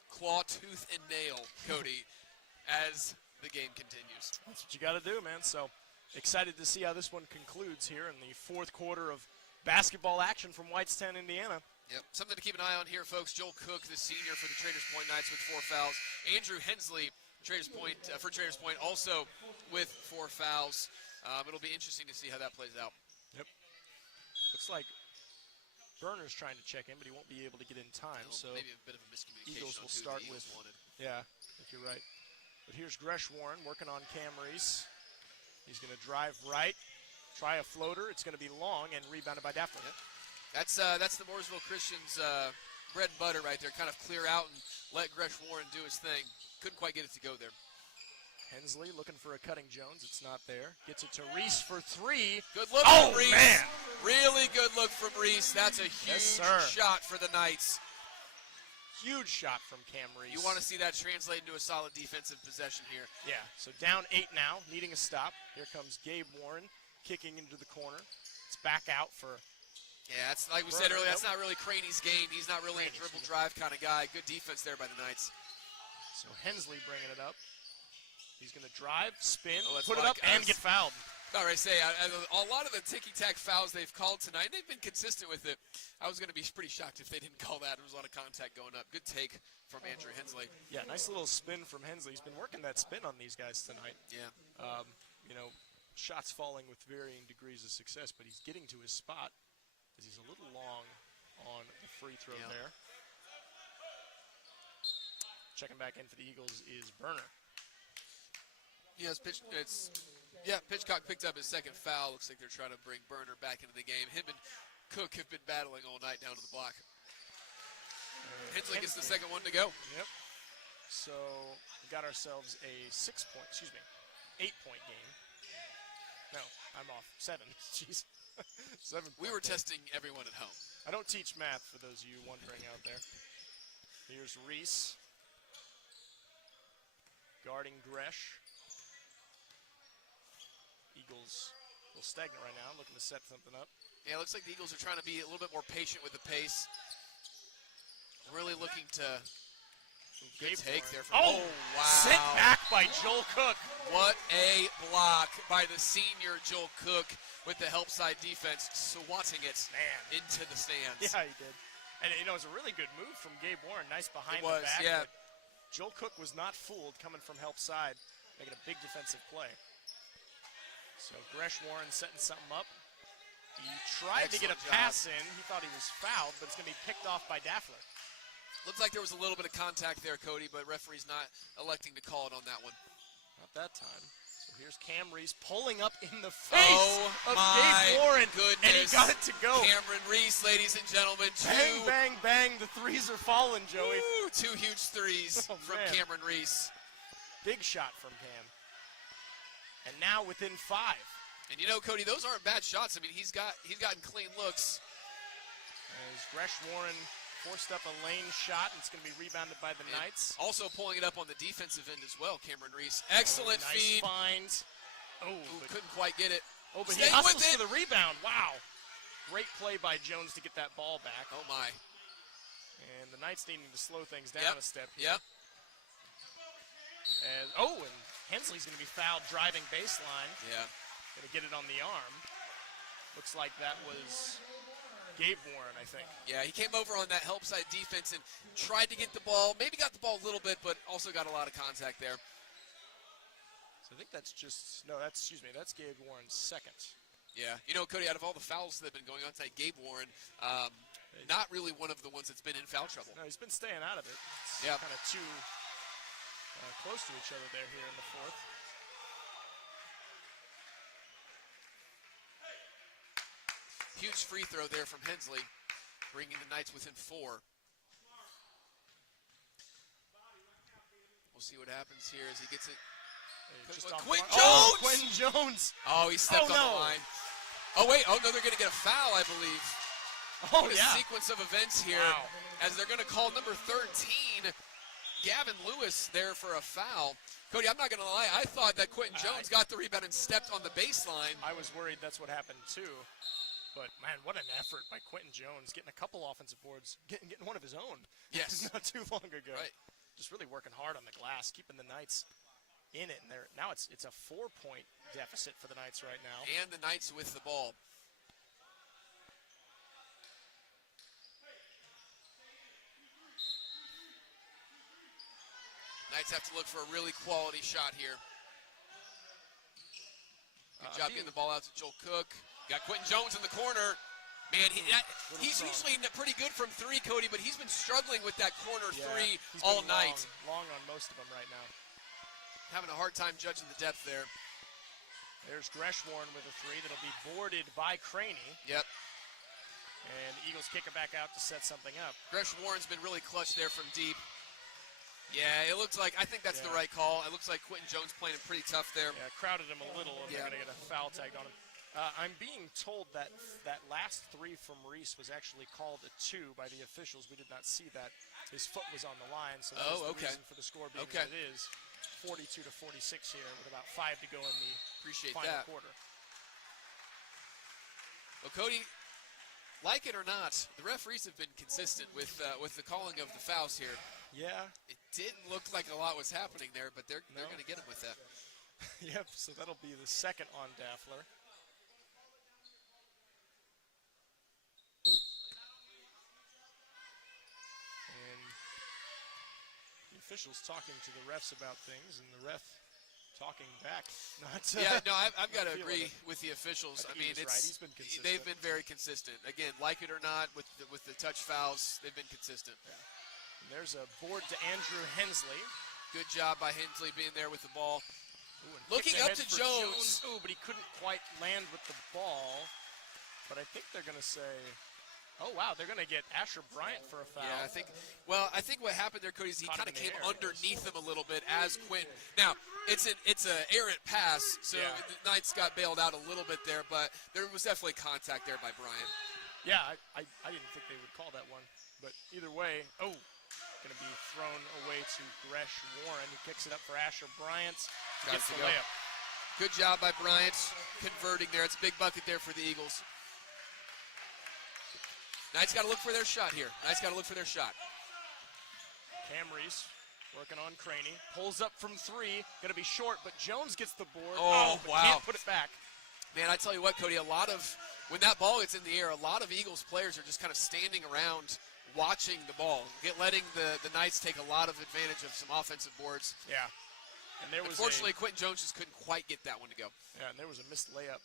claw, tooth, and nail, Cody, as the game continues. That's what you got to do, man. So excited to see how this one concludes here in the 4th quarter of basketball action from Whitestown, Indiana. Yep. Something to keep an eye on here, folks. Joel Cook, the senior for the Traders Point Knights with 4 fouls. Andrew Hensley, Traders Point for Traders Point, also with 4 fouls. It'll be interesting to see how that plays out. Yep. Looks like Berner's trying to check in, but he won't be able to get in time. So maybe a bit of a miscommunication Eagles on will who start the Eagles with- wanted. yeah, I think you're right. But here's Gresh Warren working on Cam Reese. He's going to drive right, try a floater. It's going to be long and rebounded by Daffler. Yep. That's the Mooresville Christians bread and butter right there. Kind of clear out and let Gresh Warren do his thing. Couldn't quite get it to go there. Hensley looking for a cutting Jones. It's not there. Gets it to Reese for 3. Good look Oh, from Reese. man. Really good look from Reese. That's a huge sir. shot for the Knights. Huge shot from Cam Reese. You want to see that translate into a solid defensive possession here. Yeah, so down 8 now, needing a stop. Here comes Gabe Warren kicking into the corner. It's back out for Yeah, it's like we said Burner, earlier, that's nope. not really Craney's game. He's not really a Craney's dribble game. drive kind of guy. Good defense there by the Knights. so Hensley bringing it up. He's going to drive, spin, Oh, that's put it like up, and us. get fouled. All right, say a lot of the ticky-tack fouls they've called tonight, they've been consistent with it. I was going to be pretty shocked if they didn't call that. There was a lot of contact going up. Good take from Andrew Hensley. Yeah, nice little spin from Hensley. He's been working that spin on these guys tonight. Yeah. You know, shots falling with varying degrees of success, but he's getting to his spot as he's a little long on the free throw Yeah. there. Checking back in for the Eagles is Burner. Yes, Pitchcock picked up his 2nd foul. Looks like they're trying to bring Burner back into the game. Him and Cook have been battling all night down to the block. Hensley gets the 2nd one to go. Yep. So we got ourselves a 8-point game. No, I'm off. 7. Jeez. 7. We were testing everyone at home. I don't teach math for those of you wondering out there. Here's Reese. Guarding Gresh. Eagles a little stagnant right now, looking to set something up. Yeah, it looks like the Eagles are trying to be a little bit more patient with the pace. Really looking to good take there from wow. Sent back by Joel Cook. What a block by the senior Joel Cook with the help side defense, swatting it into the stands. Yeah, he did. And you know, it was a really good move from Gabe Warren. Nice behind It was, the back. yeah. But Joel Cook was not fooled coming from help side, making a big defensive play. So Gresh Warren setting something up. He tried to get a Excellent pass in. He thought he was fouled, but it's going to be picked off by Daffler. Looks like there was a little bit of contact there, Cody, but referee's not electing to call it on that one. Not that time. So Here's Cam Reese pulling up in the face of my Gabe Warren, goodness. and he got it to go. Cameron Reese, ladies and gentlemen. Bang, bang, bang. The threes are falling, Joey. Woo, 2 huge threes from man. Cameron Reese. Big shot from Cam. And now within 5. And you know, Cody, those aren't bad shots. I mean, he's gotten clean looks. As Gresh Warren forced up a lane shot, and it's going to be rebounded by the Knights. Also pulling it up on the defensive end as well, Cameron Reese. Excellent nice feed. find. Couldn't quite get it. But Stay he hustles with it. for the rebound. Wow. Great play by Jones to get that ball back. Oh, my. And the Knights needing to slow things down a step here. Yep. And Hensley's going to be fouled driving baseline. Yeah. Going to get it on the arm. Looks like that was Gabe Warren, I think. Yeah, he came over on that help side defense and tried to get the ball. Maybe got the ball a little bit, but also got a lot of contact there. So I think that's that's Gabe Warren's second. Yeah, you know, Cody, out of all the fouls that have been going on tonight, Gabe Warren, not really one of the ones that's been in foul trouble. No, he's been staying out of it. It's Yeah. kind of too close to each other there here in the 4th. Huge free throw there from Hensley, bringing the Knights within 4. We'll see what happens here as he gets it. Quentin Jones! Oh, Quentin Jones! Oh, he stepped on the line. Oh, wait. Oh, no, they're going to get a foul, I believe. Oh, What a sequence of events here as they're going to call number 13, Gavin Lewis, there for a foul. Cody, I'm not going to lie. I thought that Quentin Jones got the rebound and stepped on the baseline. I was worried that's what happened, too. But, man, what an effort by Quentin Jones, getting a couple offensive boards, getting one of his own. Yes. Not too long ago. Right. Just really working hard on the glass, keeping the Knights in it. And now it's a 4-point deficit for the Knights right now. And the Knights with the ball. Knights have to look for a really quality shot here. Good job getting the ball out to Joel Cook. Got Quentin Jones in the corner. Man, he's usually pretty good from 3, Cody, but he's been struggling with that corner 3 all night. Long on most of them right now. Having a hard time judging the depth there. There's Gresh Warren with a 3 that'll be boarded by Craney. Yep. And Eagles kick it back out to set something up. Gresh Warren's been really clutch there from deep. Yeah, it looks like, I think that's the right call. It looks like Quentin Jones playing it pretty tough there. Yeah, crowded him a little, and they're going to get a foul tagged on him. I'm being told that that last 3 from Reese was actually called a 2 by the officials. We did not see that. His foot was on the line, so that's the reason for the score being what it is. 42-46 here with about 5 to go in the final quarter. Well, Cody, like it or not, the referees have been consistent with the calling of the fouls here. Yeah. It didn't look like a lot was happening there, but they're going to get him with that. Yep, so that'll be the second on Daffler. And the officials talking to the refs about things, and the ref talking back. I've got to agree with the officials. I mean, He's been consistent. They've been very consistent. Again, like it or not, with the touch fouls, they've been consistent. Yeah. And there's a board to Andrew Hensley. Good job by Hensley being there with the ball. Ooh, looking up to Jones. Ooh, but he couldn't quite land with the ball. But I think they're going to say, oh, wow, they're going to get Asher Bryant for a foul. Yeah, I think what happened there, Cody, is he kind of came underneath him a little bit as Quentin. Now, it's an errant pass, so the Knights got bailed out a little bit there, but there was definitely contact there by Bryant. Yeah, I didn't think they would call that one. But either way, going to be thrown away to Gresh Warren, who picks it up for Asher Bryant. Gets the layup. Good job by Bryant converting there. It's a big bucket there for the Eagles. Knights got to look for their shot here. Knights got to look for their shot. Cam Reese working on Craney. Pulls up from 3. Going to be short, but Jones gets the board. Oh, wow. Can't put it back. Man, I tell you what, Cody, when that ball gets in the air, a lot of Eagles players are just kind of standing around watching the ball, letting the Knights take a lot of advantage of some offensive boards. Yeah. And unfortunately, Quentin Jones just couldn't quite get that one to go. Yeah, and there was a missed layup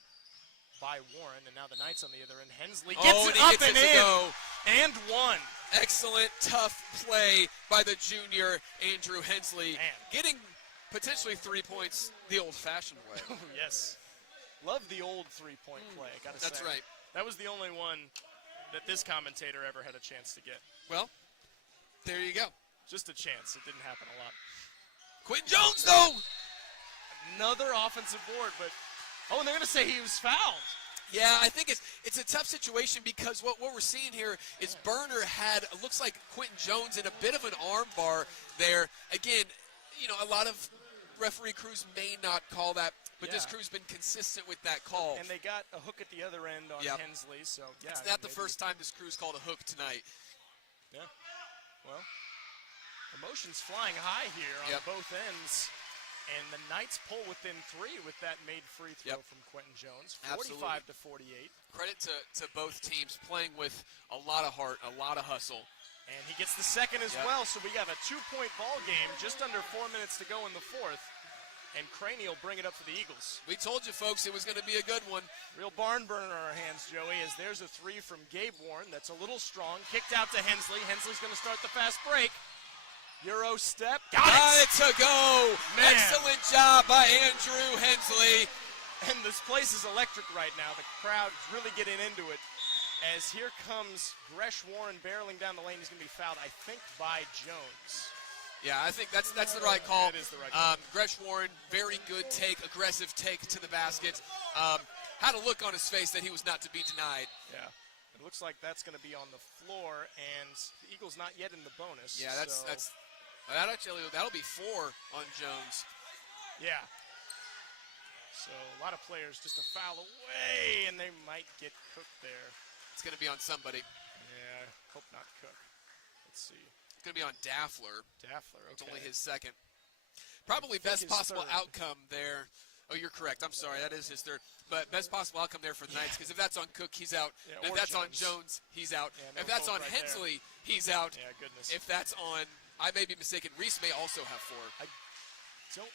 by Warren, and now the Knights on the other end. Hensley gets it up and in, and one. Excellent, tough play by the junior Andrew Hensley. Man. Getting potentially 3 points the old-fashioned way. Yes. Love the old three-point play, I got to say. That's right. That was the only one that this commentator ever had a chance to get. Well, there you go. Just a chance. It didn't happen a lot. Quentin Jones, though. Another offensive board, but and they're going to say he was fouled. Yeah, I think it's a tough situation because what we're seeing here is Burner had, looks like Quentin Jones in a bit of an arm bar there. Again, a lot of referee crews may not call that, but this crew's been consistent with that call. And they got a hook at the other end on Hensley, so yeah. It's not the first time this crew's called a hook tonight. Yeah. Well, emotions flying high here on both ends. And the Knights pull within 3 with that made free throw from Quentin Jones, 45 to 48. Credit to both teams playing with a lot of heart, a lot of hustle. And he gets the second as well, so we have a 2-point ball game, just under 4 minutes to go in the fourth. And Craney will bring it up for the Eagles. We told you, folks, it was going to be a good one. Real barn burner on our hands, Joey, as there's a 3 from Gabe Warren. That's a little strong. Kicked out to Hensley. Hensley's going to start the fast break. Euro step. Got it to go. Man. Excellent job by Andrew Hensley. And this place is electric right now. The crowd's really getting into it. As here comes Gresh Warren barreling down the lane. He's going to be fouled, I think, by Jones. Yeah, I think that's the right call. It is the right call. Gresh Warren, very good take, aggressive take to the basket. Had a look on his face that he was not to be denied. Yeah. It looks like that's going to be on the floor, and the Eagles not yet in the bonus. Yeah, that'll be 4 on Jones. Yeah. So a lot of players just a foul away, and they might get cooked there. It's going to be on somebody. Yeah, hope not Cook. Let's see. It's going to be on Daffler. Daffler, okay. It's only his second. Probably best possible outcome there. Oh, you're correct. I'm sorry. That is his third. But best possible outcome there for the Knights, because if that's on Cook, he's out. Yeah, if that's on Jones, he's out. Yeah, if that's on right Hensley, he's out. Yeah, goodness. If that's on, I may be mistaken, Reese may also have 4. I don't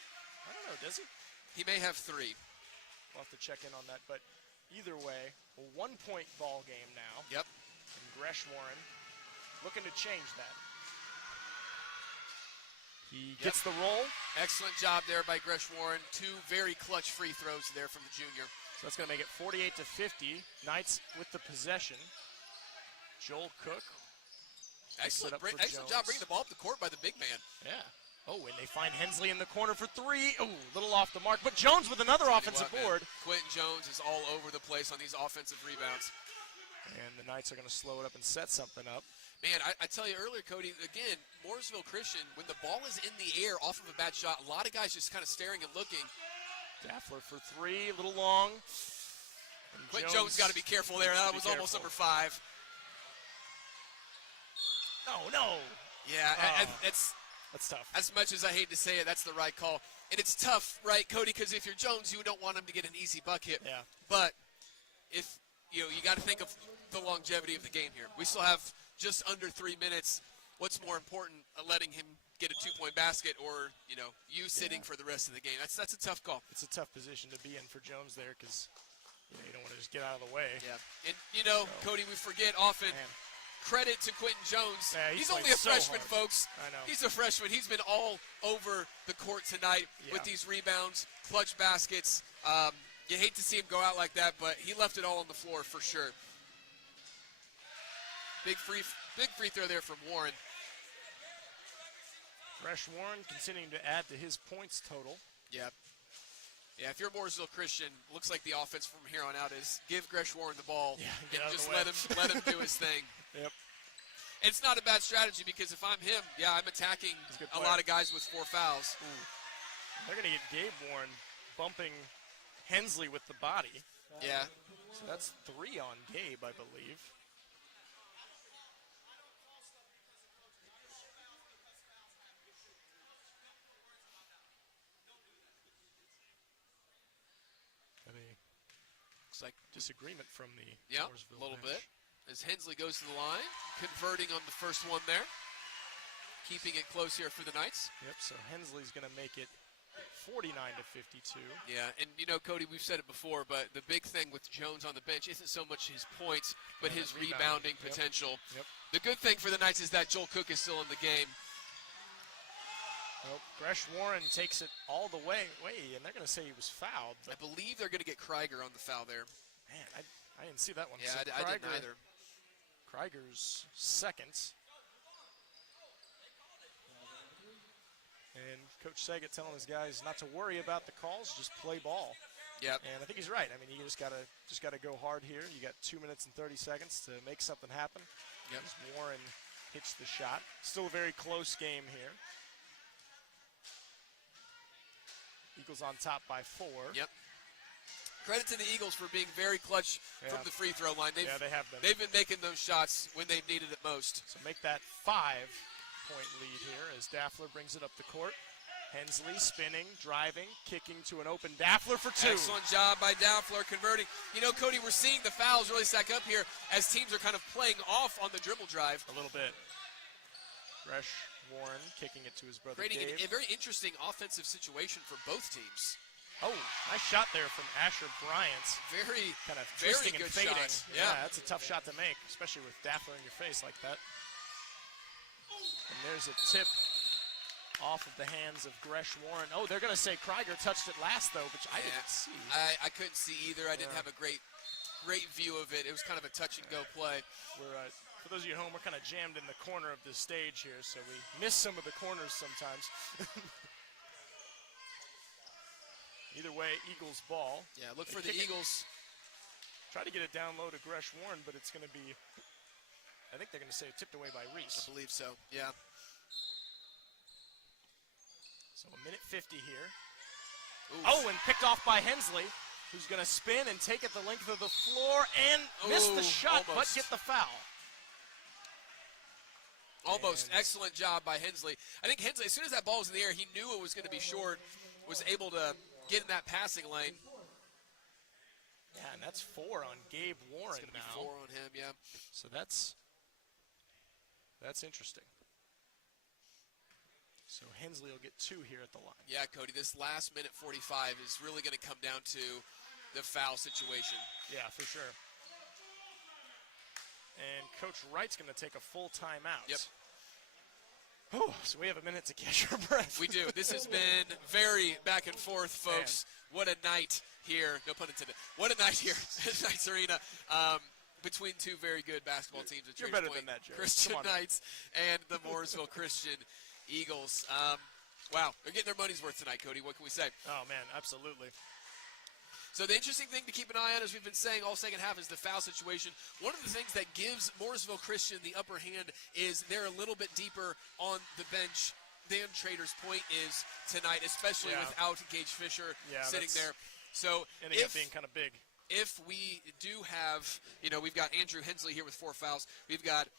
know, does he? He may have 3. We'll have to check in on that. But either way, a 1-point ball game now. Yep. And Gresh Warren looking to change that. He gets the roll. Excellent job there by Gresh Warren. 2 very clutch free throws there from the junior. So that's going to make it 48 to 50. Knights with the possession. Joel Cook. Excellent job bringing the ball up the court by the big man. Yeah. Oh, and they find Hensley in the corner for 3. Oh, a little off the mark. But Jones with another offensive board. Quentin Jones is all over the place on these offensive rebounds. And the Knights are going to slow it up and set something up. Man, I tell you earlier, Cody, again, Mooresville Christian, when the ball is in the air off of a bad shot, a lot of guys just kind of staring and looking. Daffler for 3, a little long. Quentin Jones got to be careful there. That was almost number 5. No. Yeah, that's tough. As much as I hate to say it, that's the right call. And it's tough, right, Cody, because if you're Jones, you don't want him to get an easy bucket. Yeah. But if, you got to think of the longevity of the game here. We still have just under 3 minutes. What's more important, letting him get a 2-point basket or, you sitting for the rest of the game? That's a tough call. It's a tough position to be in for Jones there because, you don't want to just get out of the way. Yeah. And, Cody, we forget often. Man. Credit to Quentin Jones. Yeah, he's only a freshman, folks. I know. He's a freshman. He's been all over the court tonight with these rebounds, clutch baskets. You hate to see him go out like that, but he left it all on the floor for sure. Big free throw there from Warren. Gresh Warren continuing to add to his points total. Yeah. Yeah, if you're Mooresville Christian, looks like the offense from here on out is give Gresh Warren the ball and just let him do his thing. Yep. And it's not a bad strategy because if I'm him, I'm attacking a lot of guys with 4 fouls. Ooh. They're going to get Gabe Warren bumping Hensley with the body. Yeah. So that's 3 on Gabe, I believe. Looks like disagreement from the Mooresville a little bench. bit. As Hensley goes to the line, converting on the first one there. Keeping it close here for the Knights. Yep, so Hensley's going to make it 49 to 52. Yeah, and Cody, we've said it before, but the big thing with Jones on the bench isn't so much his points, but his rebounding potential. Yep. The good thing for the Knights is that Joel Cook is still in the game. Nope. Gresh Warren takes it all the way, and they're going to say he was fouled. I believe they're going to get Krieger on the foul there. Man, I didn't see that one. Yeah, So I didn't either. Krieger's second. And Coach Saget telling his guys not to worry about the calls, just play ball. Yep. And I think he's right. I mean, you just gotta go hard here. You got 2 minutes and 30 seconds to make something happen. Yep. As Warren hits the shot. Still a very close game here. Eagles on top by 4. Yep. Credit to the Eagles for being very clutch from the free throw line. They have been. They've been making those shots when they've needed it most. So make that 5-point lead here as Daffler brings it up the court. Hensley spinning, driving, kicking to an open Daffler for 2. Excellent job by Daffler converting. You know, Cody, we're seeing the fouls really stack up here as teams are kind of playing off on the dribble drive. A little bit. Gresh Warren kicking it to his brother Creating Dave. a very interesting offensive situation for both teams. Oh, nice shot there from Asher Bryant. Very, kind of very twisting good and fading. shot. Yeah, that's a tough shot to make, especially with Daffler in your face like that. And there's a tip off of the hands of Gresh Warren. Oh, they're going to say Krieger touched it last, though, which I didn't see. I couldn't see either. I didn't have a great view of it. It was kind of a touch-and-go play. For those of you at home, we're kind of jammed in the corner of this stage here, so we miss some of the corners sometimes. Either way, Eagles ball. Yeah, look for the Eagles. Try to get it down low to Gresh Warren, but it's going to be, I think they're going to say tipped away by Reese. I believe so, yeah. So a minute 50 here. Oof. Oh, and picked off by Hensley, who's going to spin and take it the length of the floor and miss the shot, but get the foul. Almost. Excellent job by Hensley. I think Hensley, as soon as that ball was in the air, he knew it was going to be short, was able to get in that passing lane. Yeah, and that's 4 on Gabe Warren it's now. Be 4 on him, yeah. So that's interesting. So Hensley will get 2 here at the line. Yeah, Cody, this last minute 45 is really going to come down to the foul situation. Yeah, for sure. And Coach Wright's going to take a full timeout. Yep. Oh, so we have a minute to catch our breath. We do. This has been very back and forth, folks. Man. What a night here. No pun intended. What a night here at Knights Arena between 2 very good basketball teams. You're better than that, Jerry. Christian Knights and the Mooresville Christian Eagles. Wow, they're getting their money's worth tonight, Cody. What can we say? Oh, man, absolutely. So the interesting thing to keep an eye on, as we've been saying all second half, is the foul situation. One of the things that gives Mooresville Christian the upper hand is they're a little bit deeper on the bench than Traders Point is tonight, especially without Gage Fisher sitting there. So ending up being kind of big. If we do have, we've got Andrew Hensley here with 4 fouls. We've got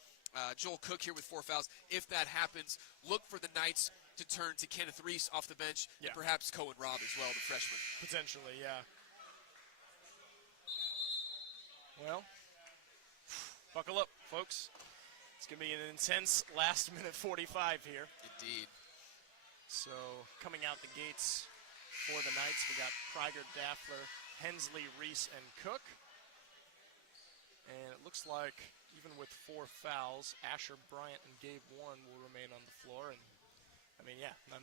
Joel Cook here with 4 fouls. If that happens, look for the Knights to turn to Kenneth Reese off the bench, and perhaps Cohen Robb as well, the freshman. Potentially, yeah. Well, buckle up, folks. It's going to be an intense last minute 45 here. Indeed. So coming out the gates for the Knights, we got Krieger, Daffler, Hensley, Reese, and Cook. And it looks like even with 4 fouls, Asher Bryant and Gabe Warren will remain on the floor. And I mean, not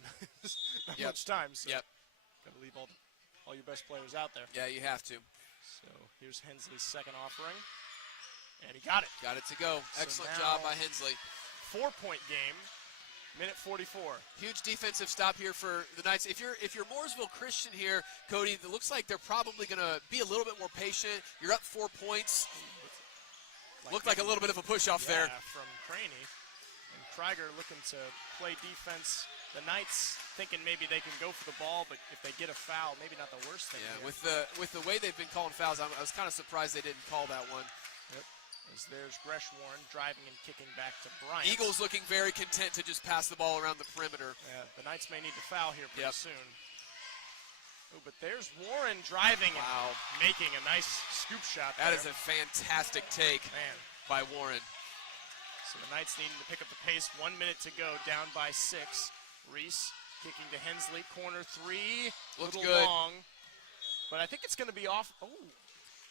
much time. So got to leave all your best players out there. Yeah, you have to. So here's Hensley's second offering. And he got it. Got it to go. So excellent job by Hensley. 4-point game, minute 44. Huge defensive stop here for the Knights. If you're Mooresville Christian here, Cody, it looks like they're probably going to be a little bit more patient. You're up 4 points. Looked like a little bit of a push-off there. From Craney. And Krieger looking to play defense. The Knights thinking maybe they can go for the ball, but if they get a foul, maybe not the worst thing. Yeah, with the way they've been calling fouls, I was kind of surprised they didn't call that one. Yep. As there's Gresh Warren driving and kicking back to Bryant. Eagles looking very content to just pass the ball around the perimeter. Yeah, the Knights may need to foul here pretty soon. Oh, but there's Warren driving and making a nice scoop shot That is a fantastic take by Warren. So the Knights needing to pick up the pace. 1 minute to go, down by 6. Reese kicking to Hensley, corner 3. Looks little good. Long, but I think it's going to be off. Oh,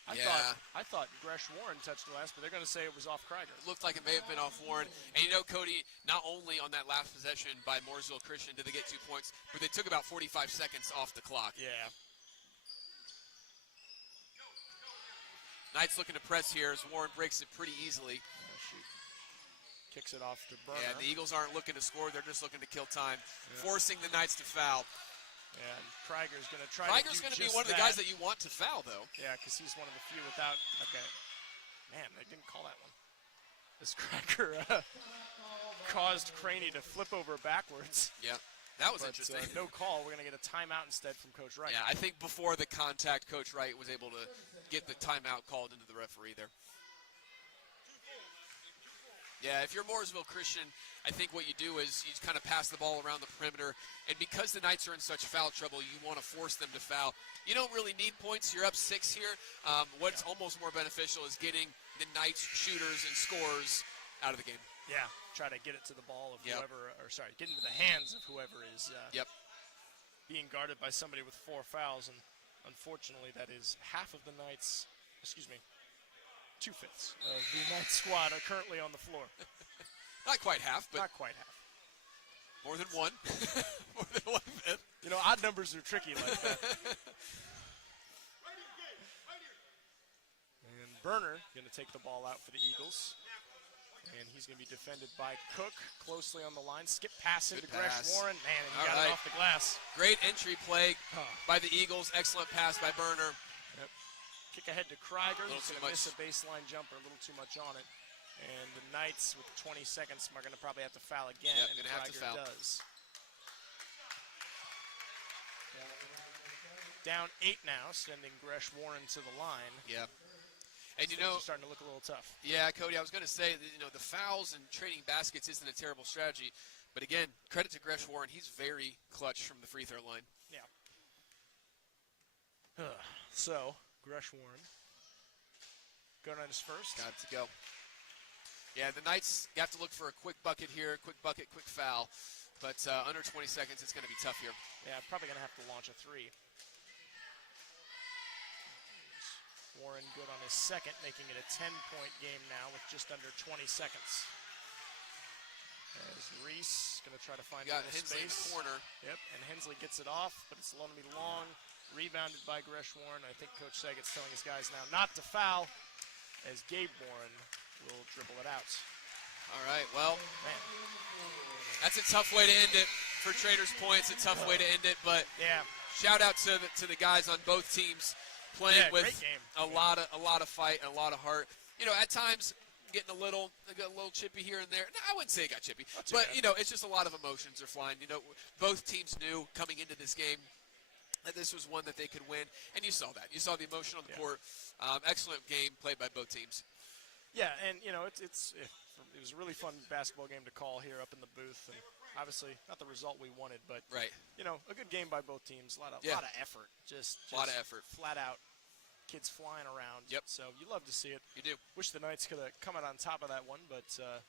I thought Gresh Warren touched the last, but they're going to say it was off Krieger. It looked like it may have been off Warren. And Cody, not only on that last possession by Mooresville Christian did they get 2 points, but they took about 45 seconds off the clock. Yeah. Knights looking to press here as Warren breaks it pretty easily. Kicks it off to Burner. Yeah, the Eagles aren't looking to score. They're just looking to kill time, forcing the Knights to foul. And Krieger's going to try Krieger's going to be one of the guys that you want to foul, though. Yeah, because he's one of the few without. Okay. Man, they didn't call that one. This Krieger caused Craney to flip over backwards. Yeah, that was interesting. No call. We're going to get a timeout instead from Coach Wright. Yeah, I think before the contact, Coach Wright was able to get the timeout called into the referee there. Yeah, if you're Mooresville Christian, I think what you do is you kind of pass the ball around the perimeter, and because the Knights are in such foul trouble, you want to force them to foul. You don't really need points. You're up 6 here. What's almost more beneficial is getting the Knights shooters and scorers out of the game. Yeah, try to get it to the ball of whoever, or sorry, get into the hands of whoever is being guarded by somebody with 4 fouls, and unfortunately that is half of the Knights, 2/5 of the Knights squad are currently on the floor. Not quite half, but not quite half. More than one. More than 1/5. Odd numbers are tricky like that. And Burner going to take the ball out for the Eagles. And he's going to be defended by Cook closely on the line. Skip pass into Gresh Warren. Man, and he got it off the glass. Great entry play by the Eagles. Excellent pass by Burner. Yep. Kick ahead to Krieger. He's going to miss a baseline jumper, a little too much on it. And the Knights, with 20 seconds, are going to probably have to foul again. Yep, and going to have to foul. Does. Down 8 now, sending Gresh Warren to the line. Yeah. And Things are starting to look a little tough. Yeah, Cody, I was going to say, the fouls and trading baskets isn't a terrible strategy. But again, credit to Gresh Warren. He's very clutch from the free throw line. Yeah. So, Gresh Warren going on his first. Got to go. Yeah, the Knights got to look for a quick bucket here, quick bucket, quick foul. But under 20 seconds, it's going to be tough here. Yeah, probably going to have to launch a 3. Warren good on his second, making it a 10-point game now with just under 20 seconds. As Reese going to try to find a little Hensley space. in the corner. Yep, and Hensley gets it off, but it's going to be long. Rebounded by Gresh Warren. I think Coach Saget's telling his guys now not to foul, as Gabe Warren will dribble it out. All right, well, man, that's a tough way to end it for Traders Points. A tough way to end it, but shout out to the guys on both teams playing with a lot of fight and a lot of heart. At times getting a little chippy here and there. No, I wouldn't say it got chippy, but it's just a lot of emotions are flying. Both teams knew coming into this game that this was one that they could win, and you saw that. You saw the emotion on the court. Excellent game played by both teams. Yeah, and it was a really fun basketball game to call here up in the booth, and obviously not the result we wanted, but a good game by both teams. A lot of effort, just a lot of effort, flat out. Kids flying around. Yep. So you love to see it. You do. Wish the Knights could have come out on top of that one, but the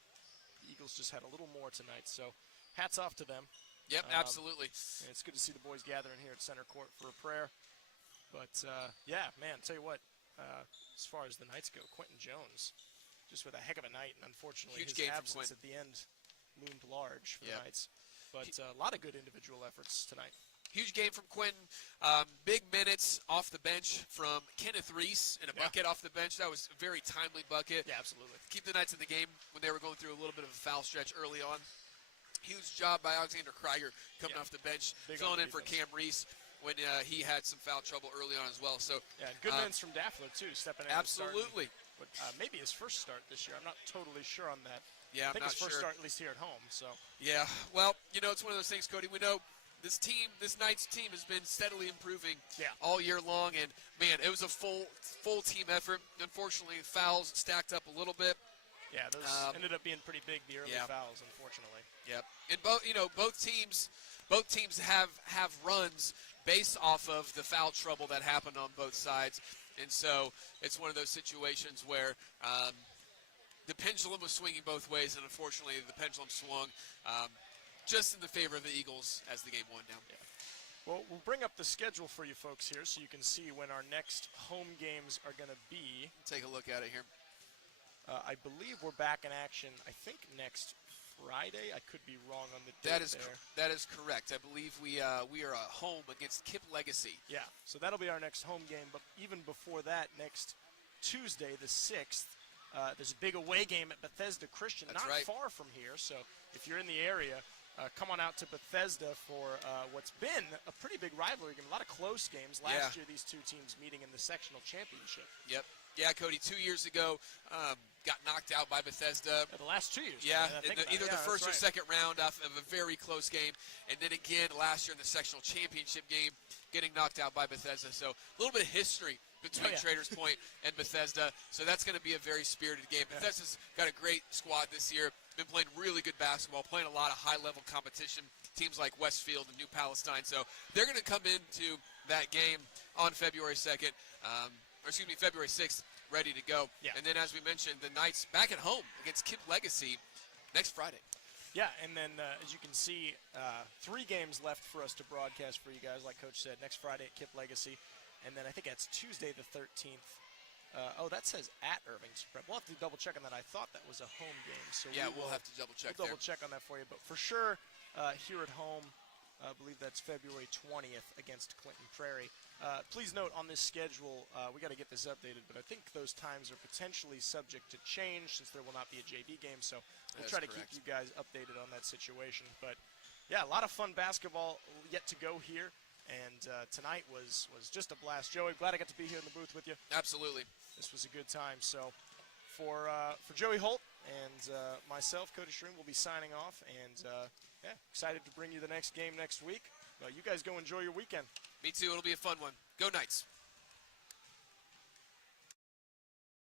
Eagles just had a little more tonight. So hats off to them. Yep, absolutely. And it's good to see the boys gathering here at center court for a prayer. But tell you what, as far as the Knights go, Quentin Jones, just with a heck of a night, and unfortunately Huge his game absence at the end loomed large for the Knights. But a lot of good individual efforts tonight. Huge game from Quentin. Big minutes off the bench from Kenneth Reese and a bucket off the bench. That was a very timely bucket. Yeah, absolutely. Keep the Knights in the game when they were going through a little bit of a foul stretch early on. Huge job by Alexander Krieger coming off the bench, filling in for Cam Reese when he had some foul trouble early on as well. So good minutes from Daffler too, stepping in. Absolutely. But maybe his first start this year. I'm not totally sure on that. Yeah, I think I'm not his first sure. start at least here at home. So yeah, well, it's one of those things, Cody. We know this Knights team has been steadily improving all year long, and man, it was a full team effort. Unfortunately, fouls stacked up a little bit. Yeah, those ended up being pretty big, the early fouls, unfortunately. Yep. And both teams have runs based off of the foul trouble that happened on both sides. And so it's one of those situations where the pendulum was swinging both ways, and unfortunately the pendulum swung just in the favor of the Eagles as the game wound down. Well, we'll bring up the schedule for you folks here so you can see when our next home games are going to be. Take a look at it here. I believe we're back in action, I think, next Friday. I could be wrong on the date That is correct. I believe we are at home against Kip Legacy. Yeah, so that'll be our next home game. But even before that, next Tuesday, the 6th, there's a big away game at Bethesda Christian, That's not right. far from here. So if you're in the area, come on out to Bethesda for what's been a pretty big rivalry game. A lot of close games. Last year, these two teams meeting in the sectional championship. Yep. Yeah, Cody, 2 years ago, got knocked out by Bethesda. The last 2 years. Yeah, man, either the first or second round off of a very close game. And then again, last year in the sectional championship game, getting knocked out by Bethesda. So a little bit of history between Traders Point and Bethesda. So that's going to be a very spirited game. Bethesda's got a great squad this year. Been playing really good basketball, playing a lot of high-level competition. Teams like Westfield and New Palestine. So they're going to come into that game on February 2nd. February 6th, ready to go. Yeah. And then, as we mentioned, the Knights back at home against Kip Legacy next Friday. Yeah, and then as you can see, 3 games left for us to broadcast for you guys, like Coach said, next Friday at Kip Legacy. And then I think that's Tuesday the 13th. That says at Irving's Prep. We'll have to double check on that. I thought that was a home game. So yeah, we'll have to double check We'll double check on that for you. But for sure, here at home, I believe that's February 20th against Clinton Prairie. Please note on this schedule, we got to get this updated, but I think those times are potentially subject to change since there will not be a JV game. So we'll try to keep you guys updated on that situation. But yeah, a lot of fun basketball yet to go here. And tonight was just a blast. Joey, glad I got to be here in the booth with you. Absolutely. This was a good time. So for Joey Holt and myself, Cody Shroom, will be signing off. And excited to bring you the next game next week. You guys go enjoy your weekend. Me too. It'll be a fun one. Go Knights.